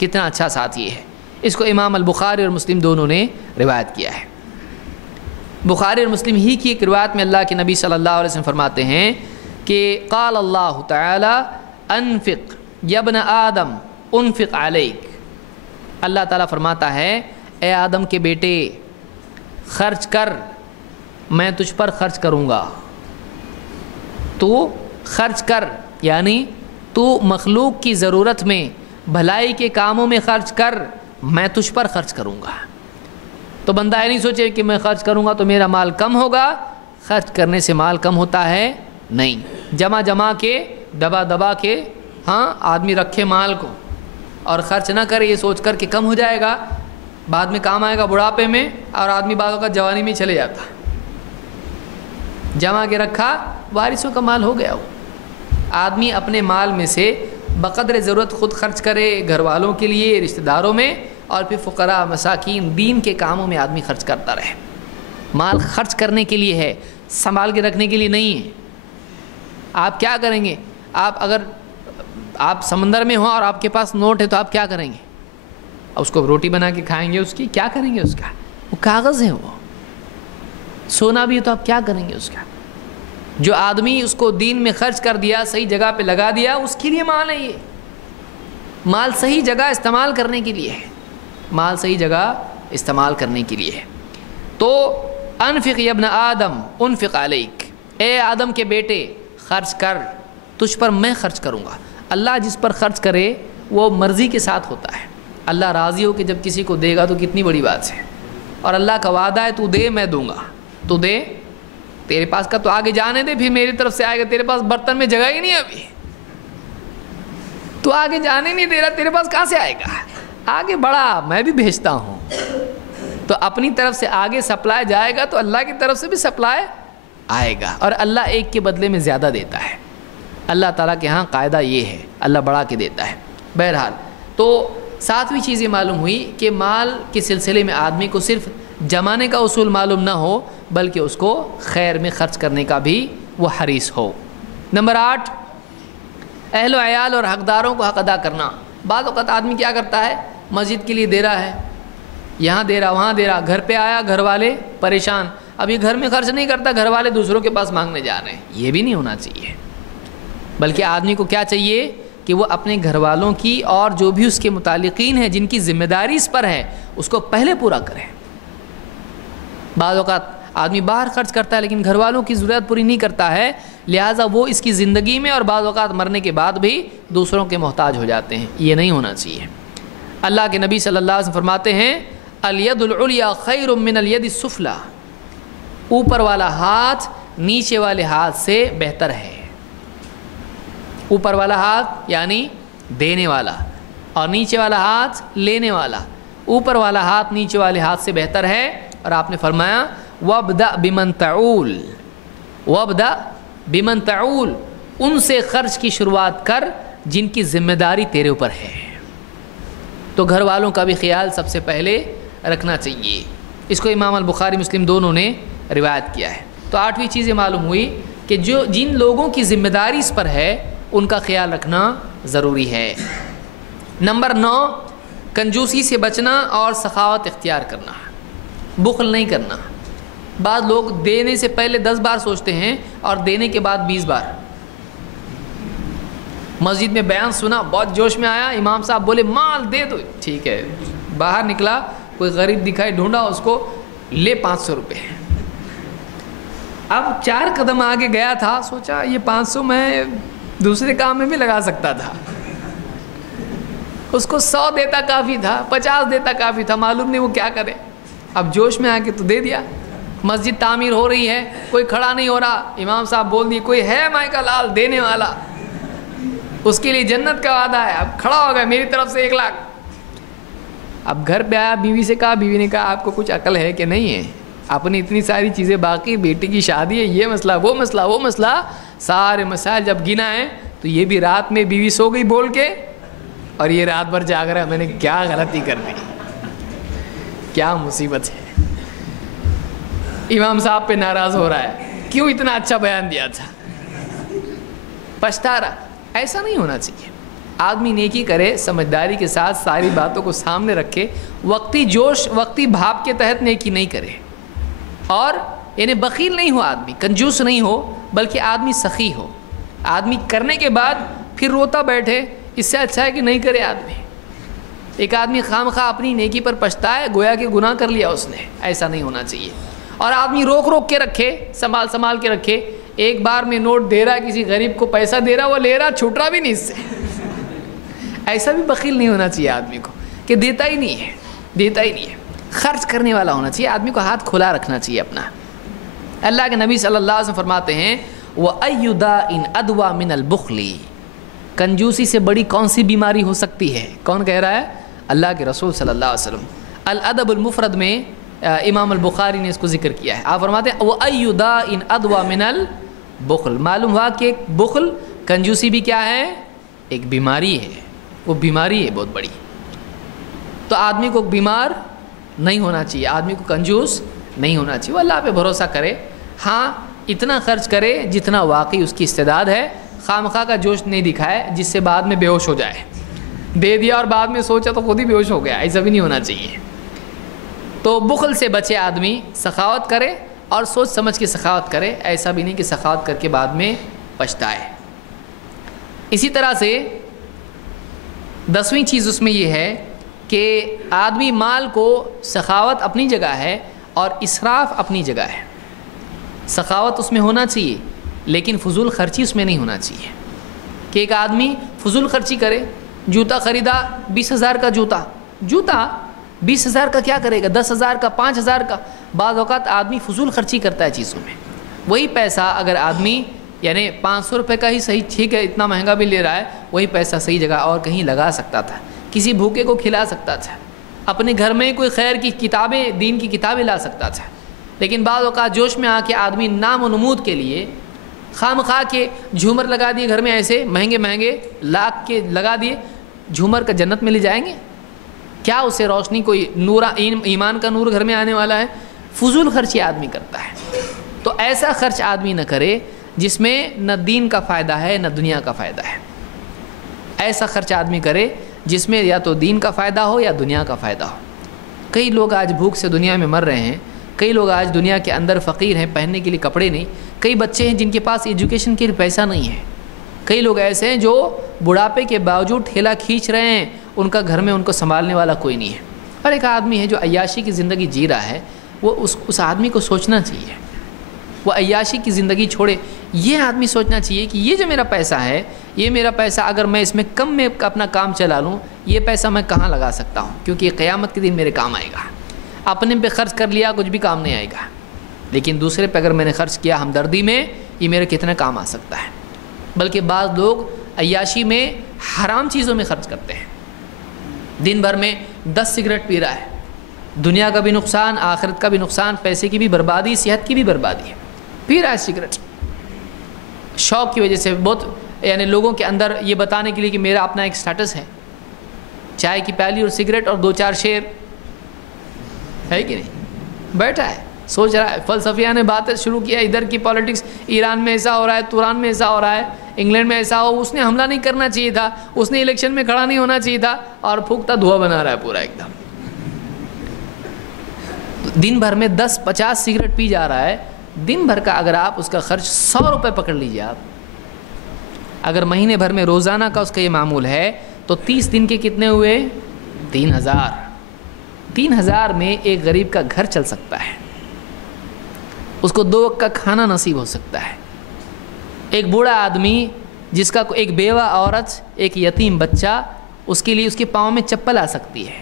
کتنا اچھا ساتھی ہے۔ اس کو امام البخاری اور مسلم دونوں نے روایت کیا ہے۔ بخاری اور مسلم ہی کی ایک روایت میں اللہ کے نبی صلی اللہ علیہ وسلم فرماتے ہیں کہ قال اللہ تعالی انفق یا ابن آدم انفق علیک، اللہ تعالیٰ فرماتا ہے اے آدم کے بیٹے خرچ کر، میں تجھ پر خرچ کروں گا، تو خرچ کر، یعنی تو مخلوق کی ضرورت میں بھلائی کے کاموں میں خرچ کر، میں تجھ پر خرچ کروں گا۔ تو بندہ یہ نہیں سوچے کہ میں خرچ کروں گا تو میرا مال کم ہوگا، خرچ کرنے سے مال کم ہوتا ہے نہیں، جمع کے دبا کے ہاں آدمی رکھے مال کو اور خرچ نہ کرے یہ سوچ کر کہ کم ہو جائے گا، بعد میں کام آئے گا بڑھاپے میں، اور آدمی بعضوں کا جوانی میں چلے جاتا، جمع کے رکھا وارثوں کا مال ہو گیا وہ۔ آدمی اپنے مال میں سے بقدر ضرورت خود خرچ کرے، گھر والوں کے لیے، رشتہ داروں میں، اور پھر فقراء مساکین دین کے کاموں میں آدمی خرچ کرتا رہے۔ مال خرچ کرنے کے لیے ہے، سنبھال کے رکھنے کے لیے نہیں ہے۔ آپ کیا کریں گے؟ اگر آپ سمندر میں ہوں اور آپ کے پاس نوٹ ہے تو آپ کیا کریں گے؟ اس کو روٹی بنا کے کھائیں گے، اس کی کیا کریں گے؟ اس کا وہ کاغذ ہے، وہ سونا بھی ہے تو آپ کیا کریں گے اس کا؟ جو آدمی اس کو دین میں خرچ کر دیا، صحیح جگہ پہ لگا دیا، اس کے لیے مال ہے۔ یہ مال صحیح جگہ استعمال کرنے کے لیے ہے، مال صحیح جگہ استعمال کرنے کے لیے ہے۔ تو انفق یا ابن آدم انفق علیک، اے آدم کے بیٹے خرچ کر، تجھ پر میں خرچ کروں گا۔ اللہ جس پر خرچ کرے وہ مرضی کے ساتھ ہوتا ہے۔ اللہ راضی ہو کہ جب کسی کو دے گا تو کتنی بڑی بات ہے، اور اللہ کا وعدہ ہے تو دے میں دوں گا، تو دے، تیرے پاس کا تو آگے جانے دے، پھر میری طرف سے آئے گا، تیرے پاس برتن میں جگہ ہی نہیں ہے ابھی، تو آگے جانے نہیں دے رہا، تیرے پاس کہاں سے آئے گا؟ آگے بڑھا، میں بھی بھیجتا ہوں۔ تو اپنی طرف سے آگے سپلائی جائے گا تو اللہ کی طرف سے بھی سپلائی آئے گا، اور اللہ ایک کے بدلے میں زیادہ دیتا ہے۔ اللہ تعالیٰ کے ہاں قاعدہ یہ ہے، اللہ بڑھا کے دیتا ہے۔ بہرحال تو ساتویں چیز یہ معلوم ہوئی کہ مال کے سلسلے میں آدمی کو صرف جمانے کا اصول معلوم نہ ہو، بلکہ اس کو خیر میں خرچ کرنے کا بھی وہ حریص ہو۔ نمبر 8، اہل و عیال اور حقداروں کو حق ادا کرنا۔ بعض اوقات آدمی کیا کرتا ہے، مسجد کے لیے دے رہا ہے، یہاں دے رہا وہاں دے رہا، گھر پہ آیا گھر والے پریشان، اب یہ گھر میں خرچ نہیں کرتا، گھر والے دوسروں کے پاس مانگنے جا رہے ہیں۔ یہ بھی نہیں ہونا چاہیے، بلکہ آدمی کو کیا چاہیے کہ وہ اپنے گھر والوں کی اور جو بھی اس کے متعلقین ہیں جن کی ذمہ داری اس پر ہے اس کو پہلے پورا کرے۔ بعض اوقات آدمی باہر خرچ کرتا ہے لیکن گھر والوں کی ضرورت پوری نہیں کرتا ہے، لہٰذا وہ اس کی زندگی میں اور بعض اوقات مرنے کے بعد بھی دوسروں کے محتاج ہو جاتے ہیں۔ یہ نہیں ہونا چاہیے۔ اللہ کے نبی صلی اللہ علیہ وسلم فرماتے ہیں الید العلیٰ خیر من الید السفلیٰ، اوپر والا ہاتھ نیچے والے ہاتھ سے بہتر ہے۔ اوپر والا ہاتھ یعنی دینے والا، اور نیچے والا ہاتھ لینے والا۔ اوپر والا ہاتھ نیچے والے ہاتھ سے بہتر ہے، اور آپ نے فرمایا وابدأ بمن تعول، وابدأ بمن تعول، ان سے خرچ کی شروعات کر جن کی ذمہ داری تیرے اوپر ہے۔ تو گھر والوں کا بھی خیال سب سے پہلے رکھنا چاہیے۔ اس کو امام البخاری مسلم دونوں نے روایت کیا ہے۔ تو 8ویں چیز یہ معلوم ہوئی کہ جن لوگوں کی ذمہ داری اس پر ہے ان کا خیال رکھنا ضروری ہے۔ نمبر 9، کنجوسی سے بچنا اور سخاوت اختیار کرنا، بخل نہیں کرنا۔ بعض لوگ دینے سے پہلے 10 بار سوچتے ہیں اور دینے کے بعد 20 بار۔ مسجد میں بیان سنا، بہت جوش میں آیا، امام صاحب بولے مال دے دو، ٹھیک ہے، باہر نکلا، کوئی غریب دکھائی، ڈھونڈا اس کو، لے 500 روپے۔ اب 4 قدم آگے گیا تھا، سوچا یہ 500 میں دوسرے کام میں بھی لگا سکتا تھا، اس کو 100 دیتا کافی تھا، 50 دیتا کافی تھا، معلوم نہیں وہ کیا کرے۔ اب جوش میں آ کے تو دے دیا۔ مسجد تعمیر ہو رہی ہے، کوئی کھڑا نہیں ہو رہا، امام صاحب بول دیے کوئی ہے مائی کا لال دینے والا، اس کے لیے جنت کا وعدہ ہے، اب کھڑا ہو گیا میری طرف سے 1 لاکھ۔ اب گھر پہ آیا، بیوی سے کہا، بیوی نے کہا آپ کو کچھ عقل ہے کہ نہیں ہے؟ اپنی اتنی ساری چیزیں باقی، بیٹی کی شادی ہے، یہ مسئلہ وہ مسئلہ وہ مسئلہ، سارے مسائل جب گنا ہے تو یہ بھی رات میں بیوی سو گئی بول کے، اور یہ رات بھر جاگ رہا ہے، میں نے کیا غلطی کر دی، کیا مصیبت ہے۔ امام صاحب پہ ناراض ہو رہا ہے، کیوں اتنا اچھا بیان دیا تھا، پچھتا رہا۔ ایسا نہیں ہونا چاہیے۔ آدمی نیکی کرے سمجھداری کے ساتھ، ساری باتوں کو سامنے رکھے، وقتی جوش وقتی بھاپ کے تحت نیکی نہیں کرے، اور یعنی بخیل نہیں ہو آدمی، کنجوس نہیں ہو، بلکہ آدمی سخی ہو. آدمی کرنے کے بعد پھر روتا بیٹھے، اس سے اچھا ہے کہ نہیں کرے آدمی. ایک آدمی خواہ اپنی نیکی پر پچھتائے گویا کہ گناہ کر لیا اس نے، ایسا نہیں ہونا چاہیے. اور آدمی روک روک کے رکھے، سنبھال کے رکھے. ایک بار میں نوٹ دے رہا، کسی غریب کو پیسہ دے رہا، وہ لے رہا، چھوٹ رہا بھی نہیں اس سے. ایسا بھی بخیل نہیں ہونا چاہیے آدمی کو کہ دیتا ہی نہیں ہے. خرچ کرنے والا ہونا چاہیے آدمی کو، ہاتھ کھلا رکھنا چاہیے اپنا. اللہ کے نبی صلی اللہ علیہ وسلم فرماتے ہیں وَأَيُّ دَاءٍ أَدْوَىٰ مِنَ الْبُخْلِ، کنجوسی سے بڑی کون سی بیماری ہو سکتی ہے؟ کون کہہ رہا ہے؟ اللہ کے رسول صلی اللہ علیہ وسلم. الادب المفرد میں امام البخاری نے اس کو ذکر کیا ہے. آپ فرماتے ہیں وَأَيُّ دَاءٍ أَدْوَىٰ مِنَ الْبُخْلِ، معلوم ہوا کہ بخل، کنجوسی بھی کیا ہے؟ ایک بیماری ہے. وہ بیماری ہے بہت بڑی. تو آدمی کو بیمار نہیں ہونا چاہیے، آدمی کو کنجوس نہیں ہونا چاہیے. وہ اللہ پہ بھروسہ کرے، ہاں اتنا خرچ کرے جتنا واقعی اس کی استعداد ہے، خواہ کا جوش نہیں دکھائے جس سے بعد میں بے ہوش ہو جائے. دے دیا اور بعد میں سوچا تو خود ہی بے ہوش ہو گیا، ایسا بھی نہیں ہونا چاہیے. تو بخل سے بچے آدمی، سخاوت کرے اور سوچ سمجھ کے سخاوت کرے، ایسا بھی نہیں کہ سخاوت کر کے بعد میں پچھتائے. اسی طرح سے 10ویں چیز اس میں یہ ہے کہ آدمی مال کو، سخاوت اپنی جگہ ہے اور اسراف اپنی جگہ ہے. سخاوت اس میں ہونا چاہیے لیکن فضول خرچی اس میں نہیں ہونا چاہیے. کہ ایک آدمی فضول خرچی کرے، جوتا خریدا 20,000 کا جوتا 20,000 کا کیا کرے گا؟ 10,000 کا، 5,000 کا. بعض اوقات آدمی فضول خرچی کرتا ہے چیزوں میں. وہی پیسہ اگر آدمی یعنی 500 روپے کا ہی صحیح، ٹھیک ہے اتنا مہنگا بھی لے رہا ہے، وہی پیسہ صحیح جگہ اور کہیں لگا سکتا تھا، کسی بھوکے کو کھلا سکتا تھا، اپنے گھر میں کوئی خیر کی کتابیں، دین کی کتابیں لا سکتا تھا. لیکن بعض اوقات جوش میں آ کے آدمی نام و نمود کے لیے خواہ کے جھومر لگا دیے گھر میں، ایسے مہنگے لاکھ کے لگا دیے. جھومر کا جنت میں لے جائیں گے کیا؟ اسے روشنی، کوئی نور، ایمان کا نور گھر میں آنے والا ہے؟ فضول خرچی آدمی کرتا ہے. تو ایسا خرچ آدمی نہ کرے جس میں نہ دین کا فائدہ ہے نہ دنیا کا فائدہ ہے. ایسا خرچ آدمی کرے جس میں یا تو دین کا فائدہ ہو یا دنیا کا فائدہ ہو. کئی لوگ آج بھوک سے دنیا میں مر رہے ہیں، کئی لوگ آج دنیا کے اندر فقیر ہیں، پہننے کے لیے کپڑے نہیں. کئی بچے ہیں جن کے پاس ایجوکیشن کے لیے پیسہ نہیں ہے. کئی لوگ ایسے ہیں جو بڑھاپے کے باوجود ٹھیلا کھینچ رہے ہیں، ان کا گھر میں ان کو سنبھالنے والا کوئی نہیں ہے. اور ایک آدمی ہے جو عیاشی کی زندگی جی رہا ہے، وہ اس آدمی کو سوچنا چاہیے وہ عیاشی کی زندگی چھوڑے. یہ آدمی سوچنا چاہیے کہ یہ جو میرا پیسہ ہے، یہ میرا پیسہ اگر میں اس میں کم میں اپنا کام چلا لوں، یہ پیسہ میں کہاں لگا سکتا ہوں، کیونکہ یہ قیامت کے دن میرے کام آئے گا. اپنے پہ خرچ کر لیا کچھ بھی کام نہیں آئے گا، لیکن دوسرے پہ اگر میں نے خرچ کیا ہمدردی میں، یہ میرے کتنے کام آ سکتا ہے. بلکہ بعض لوگ عیاشی میں حرام چیزوں میں خرچ کرتے ہیں. دن بھر میں 10 سگریٹ پی رہا ہے، دنیا کا بھی نقصان، آخرت کا بھی نقصان، پیسے کی بھی بربادی، صحت کی بھی بربادی ہے. پی رہا ہے سگریٹ شوق کی وجہ سے. بہت یعنی لوگوں کے اندر یہ بتانے کے لیے کہ میرا اپنا ایک سٹیٹس ہے، چائے کی پیالی اور سگریٹ اور 2-4 شعر ہے کہ نہیں. بیٹھا ہے سوچ رہا ہے، فلسفیہ نے باتیں شروع کیا، ادھر کی پالیٹکس، ایران میں ایسا ہو رہا ہے، توران میں ایسا ہو رہا ہے، انگلینڈ میں ایسا ہو، اس نے حملہ نہیں کرنا چاہیے تھا، اس نے الیکشن میں کھڑا نہیں ہونا چاہیے تھا، اور پھونکتا دھواں بنا رہا ہے پورا ایک دم. دن بھر میں 10-50 سگریٹ پی جا رہا ہے. دن بھر کا اگر آپ اس کا خرچ 100 روپے پکڑ لیجیے آپ، اگر مہینے بھر میں روزانہ کا اس کا یہ معمول ہے تو 30 دن کے کتنے ہوئے؟ 3,000. 3,000 میں ایک غریب کا گھر چل سکتا ہے، اس کو 2 وقت کا کھانا نصیب ہو سکتا ہے. ایک بوڑھا آدمی جس کا ایک بیوہ عورت، ایک یتیم بچہ، اس کے لیے اس کے پاؤں میں چپل آ سکتی ہے.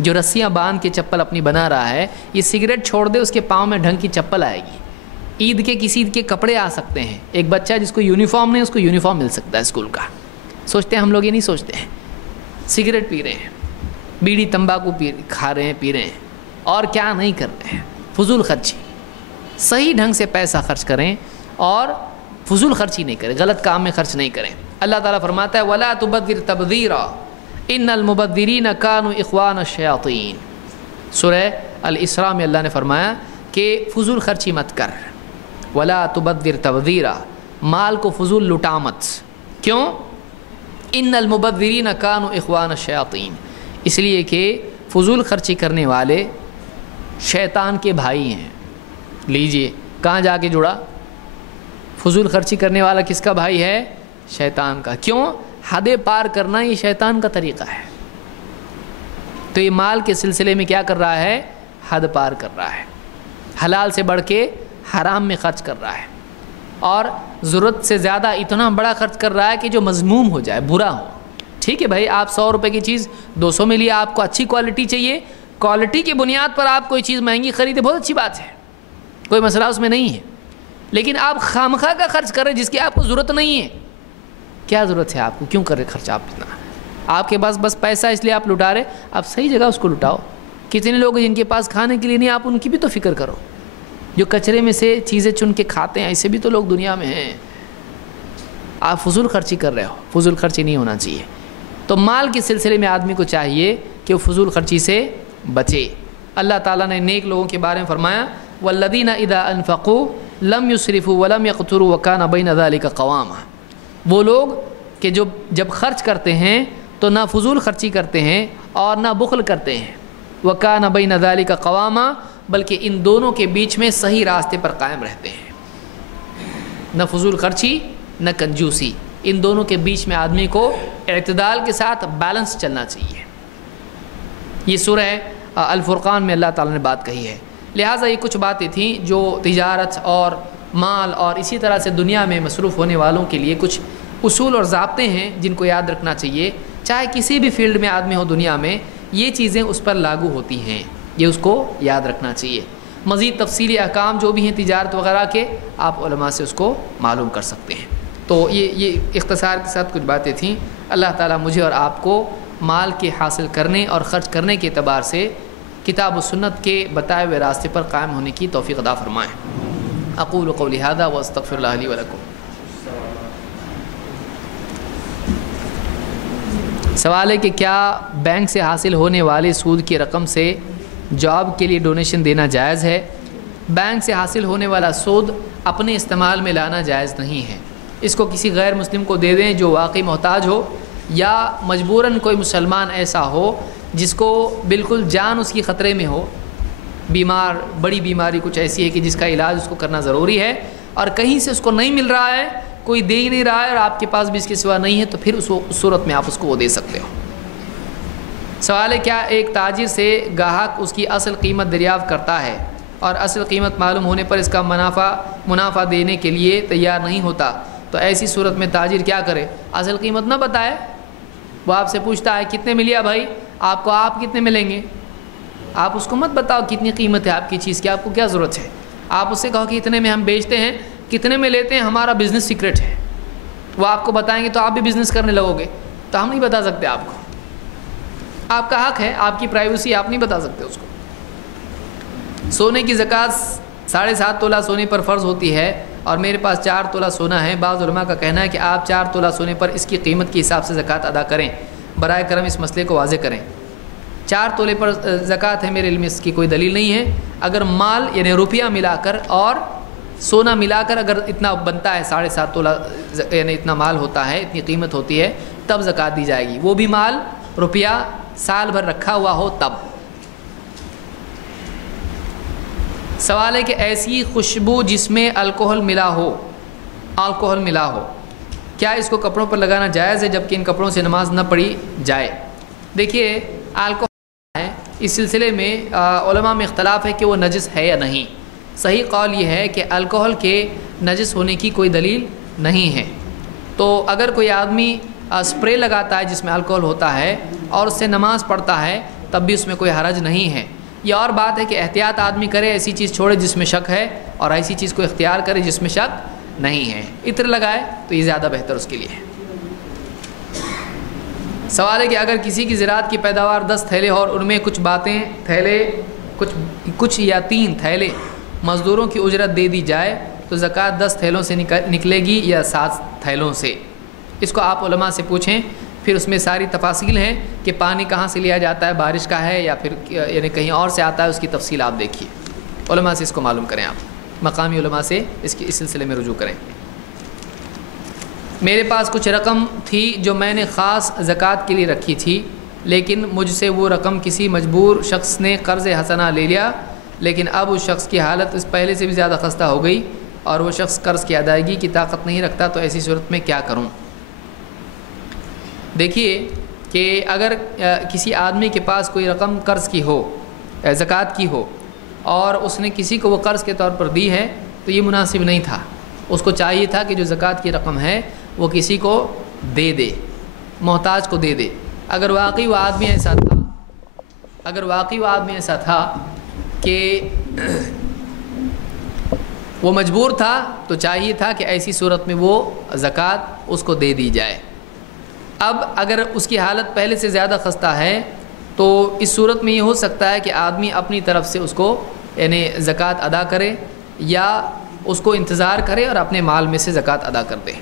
جو رسیاں باندھ کے چپل اپنی بنا رہا ہے، یہ سگریٹ چھوڑ دے، اس کے پاؤں میں ڈھنگ کی چپل آئے گی. عید کے کسی عید کے کپڑے آ سکتے ہیں. ایک بچہ جس کو یونیفارم نہیں، اس کو یونیفارم مل سکتا ہے اسکول کا. سوچتے ہیں ہم لوگ، یہ نہیں سوچتے ہیں. سگریٹ پی رہے ہیں، بیڑی تمباکو کھا رہے ہیں، پی رہے ہیں، اور کیا نہیں کر رہے ہیں. فضول خرچی. صحیح ڈھنگ سے پیسہ خرچ کریں اور فضول خرچی نہیں کریں، غلط کام میں خرچ نہیں کریں. اللہ تعالیٰ فرماتا ہے وَلَا تُبَذِّرْ تَبْذِيرًا إِنَّ الْمُبَذِّرِينَ كَانُوا إِخْوَانَ الشَّيَاطِينَ. سورہ الاسراء میں اللہ نے فرمایا کہ فضول خرچی مت کر. وَلَا تُبَذِّرْ تَبْذِيرًا، مال کو فضول لٹا مت. کیوں؟ ان المبذرین کانوا اخوان الشیاطین، اس لیے کہ فضول خرچی کرنے والے شیطان کے بھائی ہیں۔ لیجئے کہاں جا کے جڑا؟ فضول خرچی کرنے والا کس کا بھائی ہے؟ شیطان کا۔ کیوں؟ حد پار کرنا یہ شیطان کا طریقہ ہے۔ تو یہ مال کے سلسلے میں کیا کر رہا ہے؟ حد پار کر رہا ہے، حلال سے بڑھ کے حرام میں خرچ کر رہا ہے، اور ضرورت سے زیادہ اتنا بڑا خرچ کر رہا ہے کہ جو مذموم ہو جائے، برا ہو۔ ٹھیک ہے بھائی، آپ 100 روپے کی چیز 200 میں لیا، آپ کو اچھی کوالٹی چاہیے، کوالٹی کی بنیاد پر آپ کوئی چیز مہنگی خریدے، بہت اچھی بات ہے، کوئی مسئلہ اس میں نہیں ہے، لیکن آپ خامخواہ کا خرچ کر رہے جس کی آپ کو ضرورت نہیں ہے۔ کیا ضرورت ہے آپ کو؟ کیوں کر رہے خرچ آپ اتنا؟ آپ کے پاس بس پیسہ اس لیے آپ لٹا رہے، آپ صحیح جگہ اس کو لٹاؤ۔ کتنے لوگ جن کے پاس کھانے کے لیے نہیں، آپ ان کی بھی تو فکر کرو، جو کچرے میں سے چیزیں چن کے کھاتے ہیں، ایسے بھی تو لوگ دنیا میں ہیں۔ آپ فضول خرچی کر رہے ہو، فضول خرچی نہیں ہونا چاہیے۔ تو مال کے سلسلے میں آدمی کو چاہیے کہ وہ فضول خرچی سے بچے۔ اللہ تعالیٰ نے نیک لوگوں کے بارے میں فرمایا والذین اذا انفقوا لم یسرفوا ولم یقتروا وکان بین ذلک قواما، وہ لوگ کہ جو جب خرچ کرتے ہیں تو نہ فضول خرچی کرتے ہیں اور نہ بخل کرتے ہیں، وکان بین ذلک قواما، بلکہ ان دونوں کے بیچ میں صحیح راستے پر قائم رہتے ہیں۔ نہ فضول خرچی نہ کنجوسی، ان دونوں کے بیچ میں آدمی کو اعتدال کے ساتھ بیلنس چلنا چاہیے۔ یہ سورہ الفرقان میں اللہ تعالیٰ نے بات کہی ہے۔ لہٰذا یہ کچھ باتیں تھیں جو تجارت اور مال اور اسی طرح سے دنیا میں مصروف ہونے والوں کے لیے کچھ اصول اور ضابطے ہیں جن کو یاد رکھنا چاہیے، چاہے کسی بھی فیلڈ میں آدمی ہو دنیا میں، یہ چیزیں اس پر لاگو ہوتی ہیں، یہ اس کو یاد رکھنا چاہیے۔ مزید تفصیلی احکام جو بھی ہیں تجارت وغیرہ کے، آپ علماء سے اس کو معلوم کر سکتے ہیں۔ تو یہ اختصار کے ساتھ کچھ باتیں تھیں۔ اللہ تعالیٰ مجھے اور آپ کو مال کے حاصل کرنے اور خرچ کرنے کے اعتبار سے کتاب و سنت کے بتائے ہوئے راستے پر قائم ہونے کی توفیق عطا فرمائیں۔ اقول قولی ھذا واستغفر اللہ لی ولکم۔ سوال ہے کہ کیا بینک سے حاصل ہونے والے سود کی رقم سے جاب کے لیے ڈونیشن دینا جائز ہے؟ بینک سے حاصل ہونے والا سود اپنے استعمال میں لانا جائز نہیں ہے۔ اس کو کسی غیر مسلم کو دے دیں جو واقعی محتاج ہو، یا مجبوراً کوئی مسلمان ایسا ہو جس کو بالکل جان اس کی خطرے میں ہو، بیمار، بڑی بیماری کچھ ایسی ہے کہ جس کا علاج اس کو کرنا ضروری ہے، اور کہیں سے اس کو نہیں مل رہا ہے، کوئی دے ہی نہیں رہا ہے، اور آپ کے پاس بھی اس کے سوا نہیں ہے، تو پھر اس صورت میں آپ اس کو وہ دے سکتے ہو۔ سوال ہے کیا ایک تاجر سے گاہک اس کی اصل قیمت دریافت کرتا ہے اور اصل قیمت معلوم ہونے پر اس کا منافع دینے کے لیے تیار نہیں ہوتا، تو ایسی صورت میں تاجر کیا کرے؟ اصل قیمت نہ بتائے، وہ آپ سے پوچھتا ہے کتنے میں لیا بھائی، آپ کتنے میں لیں گے؟ آپ اس کو مت بتاؤ کتنی قیمت ہے آپ کی چیز کی، آپ کو کیا ضرورت ہے؟ آپ اس سے کہو کہ اتنے میں ہم بیچتے ہیں، کتنے میں لیتے ہیں ہمارا بزنس سیکرٹ ہے، وہ آپ کو بتائیں گے تو آپ بھی بزنس کرنے لگو گے، تو ہم نہیں بتا سکتے آپ کو، آپ کا حق ہے، آپ کی پرائیویسی، آپ نہیں بتا سکتے اس کو۔ سونے کی زکوٰۃ 7.5 تولہ سونے پر فرض ہوتی ہے اور میرے پاس 4 تولہ سونا ہے، بعض علماء کا کہنا ہے کہ آپ 4 تولہ سونے پر اس کی قیمت کے حساب سے زکوٰۃ ادا کریں، برائے کرم اس مسئلے کو واضح کریں۔ 4 تولے پر زکوٰۃ ہے، میرے علم میں اس کی کوئی دلیل نہیں ہے۔ اگر مال یعنی روپیہ ملا کر اور سونا ملا کر اگر اتنا بنتا ہے 7.5 تولہ یعنی اتنا مال ہوتا ہے، اتنی قیمت ہوتی ہے، تب زکوٰۃ دی جائے گی، وہ بھی مال روپیہ سال بھر رکھا ہوا ہو تب۔ سوال ہے کہ ایسی خوشبو جس میں الکوہل ملا ہو کیا اس کو کپڑوں پر لگانا جائز ہے جبکہ ان کپڑوں سے نماز نہ پڑھی جائے؟ دیکھیے الکوہل ہے، اس سلسلے میں علماء میں اختلاف ہے کہ وہ نجس ہے یا نہیں۔ صحیح قول یہ ہے کہ الکوہل کے نجس ہونے کی کوئی دلیل نہیں ہے، تو اگر کوئی آدمی اسپرے لگاتا ہے جس میں الکوہل ہوتا ہے اور اس سے نماز پڑھتا ہے تب بھی اس میں کوئی حرج نہیں ہے۔ یہ اور بات ہے کہ احتیاط آدمی کرے، ایسی چیز چھوڑے جس میں شک ہے اور ایسی چیز کو اختیار کرے جس میں شک نہیں ہے۔ عطر لگائے تو یہ زیادہ بہتر اس کے لیے ہے۔ سوال ہے کہ اگر کسی کی زراعت کی پیداوار 10 تھیلے اور ان میں کچھ یا 3 تھیلے مزدوروں کی اجرت دے دی جائے تو زکوٰۃ 10 تھیلوں سے نکلے گی یا 7 تھیلوں سے؟ اس کو آپ علماء سے پوچھیں، پھر اس میں ساری تفاصیل ہیں کہ پانی کہاں سے لیا جاتا ہے، بارش کا ہے یا پھر یعنی کہیں اور سے آتا ہے، اس کی تفصیل آپ دیکھیے، علماء سے اس کو معلوم کریں، آپ مقامی علماء سے اس سلسلے میں رجوع کریں۔ میرے پاس کچھ رقم تھی جو میں نے خاص زکوٰۃ کے لیے رکھی تھی، لیکن مجھ سے وہ رقم کسی مجبور شخص نے قرض حسنہ لے لیا، لیکن اب اس شخص کی حالت اس پہلے سے بھی زیادہ خستہ ہو گئی اور وہ شخص قرض کی ادائیگی کی طاقت نہیں رکھتا، تو ایسی صورت میں کیا کروں؟ دیکھیے کہ اگر کسی آدمی کے پاس کوئی رقم قرض کی ہو، زکوٰۃ کی ہو، اور اس نے کسی کو وہ قرض کے طور پر دی ہے تو یہ مناسب نہیں تھا۔ اس کو چاہیے تھا کہ جو زکوٰۃ کی رقم ہے وہ کسی کو دے دے، محتاج کو دے دے۔ اگر واقعی وہ آدمی ایسا تھا کہ وہ مجبور تھا تو چاہیے تھا کہ ایسی صورت میں وہ زکوٰۃ اس کو دے دی جائے۔ اب اگر اس کی حالت پہلے سے زیادہ خستہ ہے تو اس صورت میں یہ ہو سکتا ہے کہ آدمی اپنی طرف سے اس کو یعنی زکوٰۃ ادا کرے یا اس کو انتظار کرے اور اپنے مال میں سے زکوٰۃ ادا کر دے۔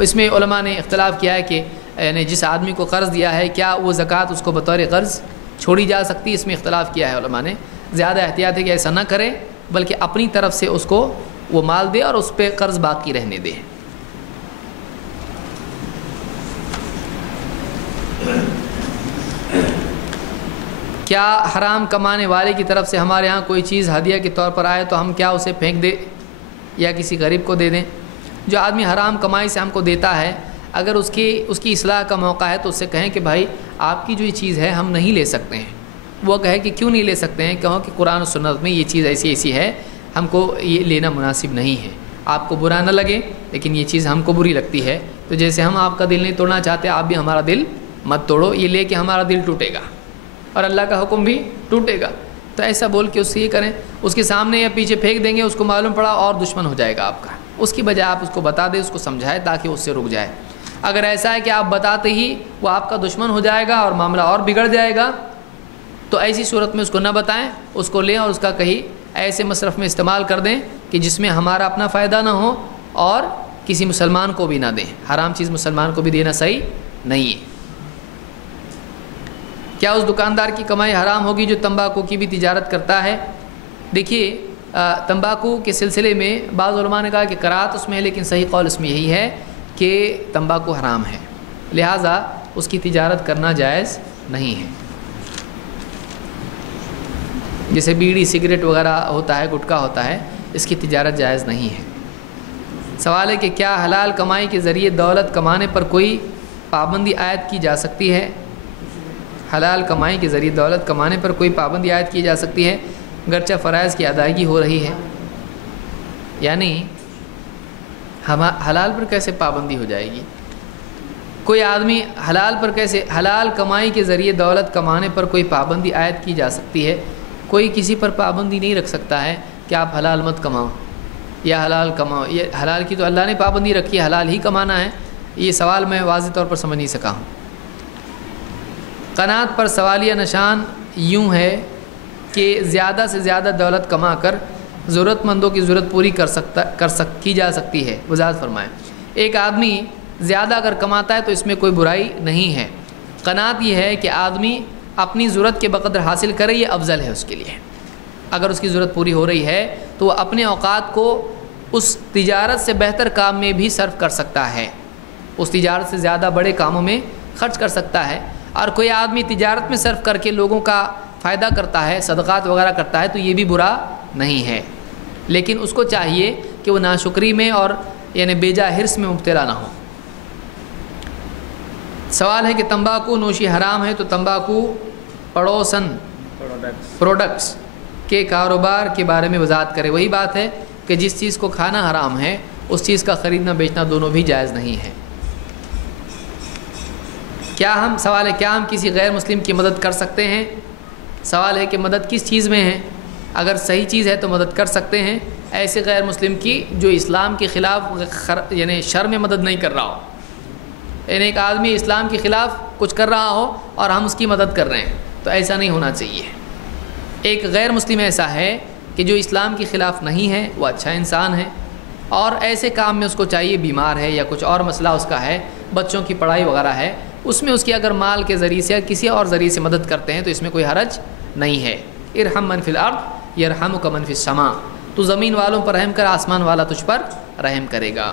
اس میں علماء نے اختلاف کیا ہے کہ یعنی جس آدمی کو قرض دیا ہے کیا وہ زکوٰۃ اس کو بطور قرض چھوڑی جا سکتی ہے، اس میں اختلاف کیا ہے علماء نے۔ زیادہ احتیاط ہے کہ ایسا نہ کرے بلکہ اپنی طرف سے اس کو وہ مال دے اور اس پہ قرض باقی رہنے دے۔ کیا حرام کمانے والے کی طرف سے ہمارے ہاں کوئی چیز ہدیہ کے طور پر آئے تو ہم کیا اسے پھینک دیں یا کسی غریب کو دے دیں؟ جو آدمی حرام کمائی سے ہم کو دیتا ہے، اگر اس کی اصلاح کا موقع ہے تو اس سے کہیں کہ بھائی آپ کی جو یہ چیز ہے ہم نہیں لے سکتے ہیں۔ وہ کہے کہ کیوں نہیں لے سکتے ہیں؟ کہو کہ قرآن و سنت میں یہ چیز ایسی ہے، ہم کو یہ لینا مناسب نہیں ہے۔ آپ کو برا نہ لگے لیکن یہ چیز ہم کو بری لگتی ہے، تو جیسے ہم آپ کا دل نہیں توڑنا چاہتے آپ بھی ہمارا دل مت توڑو، یہ لے کے ہمارا دل ٹوٹے گا اور اللہ کا حکم بھی ٹوٹے گا۔ تو ایسا بول کے اس سے یہ کریں، اس کے سامنے یا پیچھے پھینک دیں گے، اس کو معلوم پڑا اور دشمن ہو جائے گا آپ کا۔ اس کی بجائے آپ اس کو بتا دیں، اس کو سمجھائیں تاکہ اس سے رک جائے۔ اگر ایسا ہے کہ آپ بتاتے ہی وہ آپ کا دشمن ہو جائے گا اور معاملہ اور بگڑ جائے گا تو ایسی صورت میں اس کو نہ بتائیں، اس کو لیں اور اس کا کہیں ایسے مصرف میں استعمال کر دیں کہ جس میں ہمارا اپنا فائدہ نہ ہو اور کسی مسلمان کو بھی نہ دیں۔ حرام چیز مسلمان کو بھی دینا صحیح نہیں ہے۔ کیا اس دکاندار کی کمائی حرام ہوگی جو تمباکو کی بھی تجارت کرتا ہے؟ دیکھیے تمباکو کے سلسلے میں بعض علماء نے کہا کہ کراہت اس میں ہے، لیکن صحیح قول اس میں یہی ہے کہ تمباکو حرام ہے، لہٰذا اس کی تجارت کرنا جائز نہیں ہے۔ جیسے بیڑی سگریٹ وغیرہ ہوتا ہے، گٹکا ہوتا ہے، اس کی تجارت جائز نہیں ہے۔ سوال ہے کہ کیا حلال کمائی کے ذریعے دولت کمانے پر کوئی پابندی عائد کی جا سکتی ہے؟ حلال کمائی کے ذریعے دولت کمانے پر کوئی پابندی عائد کی جا سکتی ہے گرچہ فرائض کی ادائیگی ہو رہی ہے؟ یعنی حلال پر کیسے پابندی ہو جائے گی؟ کوئی آدمی حلال کمائی کے ذریعے دولت کمانے پر کوئی پابندی عائد کی جا سکتی ہے؟ کوئی کسی پر پابندی نہیں رکھ سکتا ہے کہ آپ حلال مت کماؤ یا حلال کماؤ۔ یہ حلال کی تو اللہ نے پابندی رکھی ہے، حلال ہی کمانا ہے۔ یہ سوال میں واضح طور پر سمجھ نہیں سکا ہوں۔ قناعت پر سوالیہ نشان یوں ہے کہ زیادہ سے زیادہ دولت کما کر ضرورت مندوں کی ضرورت پوری کی جا سکتی ہے۔ وضاحت فرمائیں۔ ایک آدمی زیادہ اگر کماتا ہے تو اس میں کوئی برائی نہیں ہے۔ قناعت یہ ہے کہ آدمی اپنی ضرورت کے بقدر حاصل کرے، یہ افضل ہے اس کے لیے۔ اگر اس کی ضرورت پوری ہو رہی ہے تو وہ اپنے اوقات کو اس تجارت سے بہتر کام میں بھی صرف کر سکتا ہے، اس تجارت سے زیادہ بڑے کاموں میں خرچ کر سکتا ہے۔ اور کوئی آدمی تجارت میں صرف کر کے لوگوں کا فائدہ کرتا ہے، صدقات وغیرہ کرتا ہے، تو یہ بھی برا نہیں ہے، لیکن اس کو چاہیے کہ وہ ناشکری میں اور یعنی بیجا حرص میں مبتلا نہ ہو۔ سوال ہے کہ تمباکو نوشی حرام ہے تو تمباکو پروڈکٹس کے کاروبار کے بارے میں وضاحت کرے۔ وہی بات ہے کہ جس چیز کو کھانا حرام ہے اس چیز کا خریدنا بیچنا دونوں بھی جائز نہیں ہے۔ سوال ہے کیا ہم کسی غیر مسلم کی مدد کر سکتے ہیں؟ سوال ہے کہ مدد کس چیز میں ہے؟ اگر صحیح چیز ہے تو مدد کر سکتے ہیں، ایسے غیر مسلم کی جو اسلام کے خلاف یعنی شر میں مدد نہیں کر رہا ہو، یعنی ایک آدمی اسلام کے خلاف کچھ کر رہا ہو اور ہم اس کی مدد کر رہے ہیں، تو ایسا نہیں ہونا چاہیے۔ ایک غیر مسلم ایسا ہے کہ جو اسلام کے خلاف نہیں ہے، وہ اچھا انسان ہے اور ایسے کام میں اس کو چاہیے، بیمار ہے یا کچھ اور مسئلہ اس کا ہے، بچوں کی پڑھائی وغیرہ ہے، اس میں اس کی اگر مال کے ذریعے سے یا کسی اور ذریعے سے مدد کرتے ہیں تو اس میں کوئی حرج نہیں ہے۔ ارحم من فی الارض یرحمک من فی السماء، تو زمین والوں پر رحم کر، آسمان والا تجھ پر رحم کرے گا۔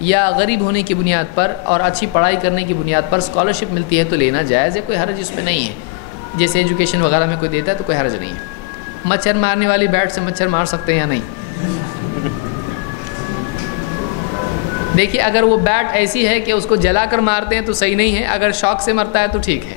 یا غریب ہونے کی بنیاد پر اور اچھی پڑھائی کرنے کی بنیاد پر اسکالرشپ ملتی ہے تو لینا جائز ہے، کوئی حرج اس میں نہیں ہے. جیسے ایجوکیشن وغیرہ میں کوئی دیتا ہے تو کوئی حرج نہیں ہے. مچھر مارنے والی بیٹ سے مچھر مار سکتے ہیں یا نہیں؟ دیکھیے اگر وہ بیٹ ایسی ہے کہ اس کو جلا کر مارتے ہیں تو صحیح نہیں ہے، اگر شوق سے مرتا ہے تو ٹھیک ہے.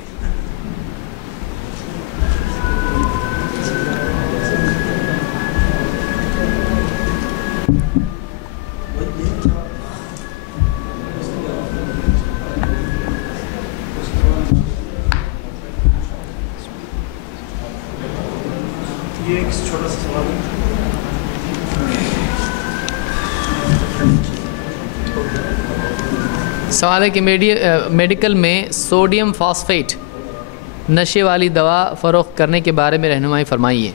یہ ایک چھوٹا سا سوال ہے. سوال ہے کہ میڈیکل میں سوڈیم فاسفیٹ نشے والی دوا فروخت کرنے کے بارے میں رہنمائی فرمائیے.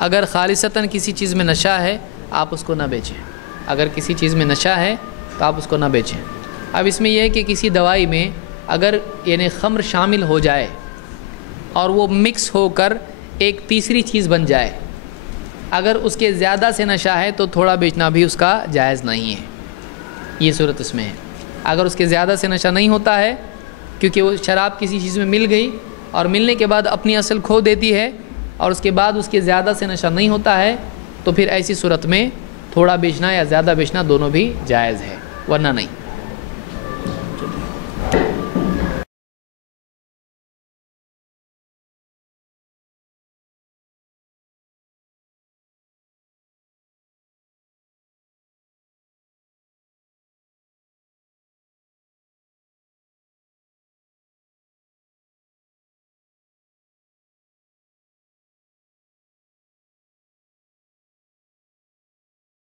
اگر خالصتاً کسی چیز میں نشہ ہے آپ اس کو نہ بیچیں. اگر کسی چیز میں نشہ ہے تو آپ اس کو نہ بیچیں. اب اس میں یہ ہے کہ کسی دوائی میں اگر یعنی خمر شامل ہو جائے اور وہ مکس ہو کر ایک تیسری چیز بن جائے، اگر اس کے زیادہ سے نشہ ہے تو تھوڑا بیچنا بھی اس کا جائز نہیں ہے. یہ صورت اس میں ہے. اگر اس کے زیادہ سے نشہ نہیں ہوتا ہے کیونکہ وہ شراب کسی چیز میں مل گئی اور ملنے کے بعد اپنی اصل کھو دیتی ہے اور اس کے بعد اس کے زیادہ سے نشہ نہیں ہوتا ہے تو پھر ایسی صورت میں تھوڑا بیچنا یا زیادہ بیچنا دونوں بھی جائز ہے، ورنہ نہیں.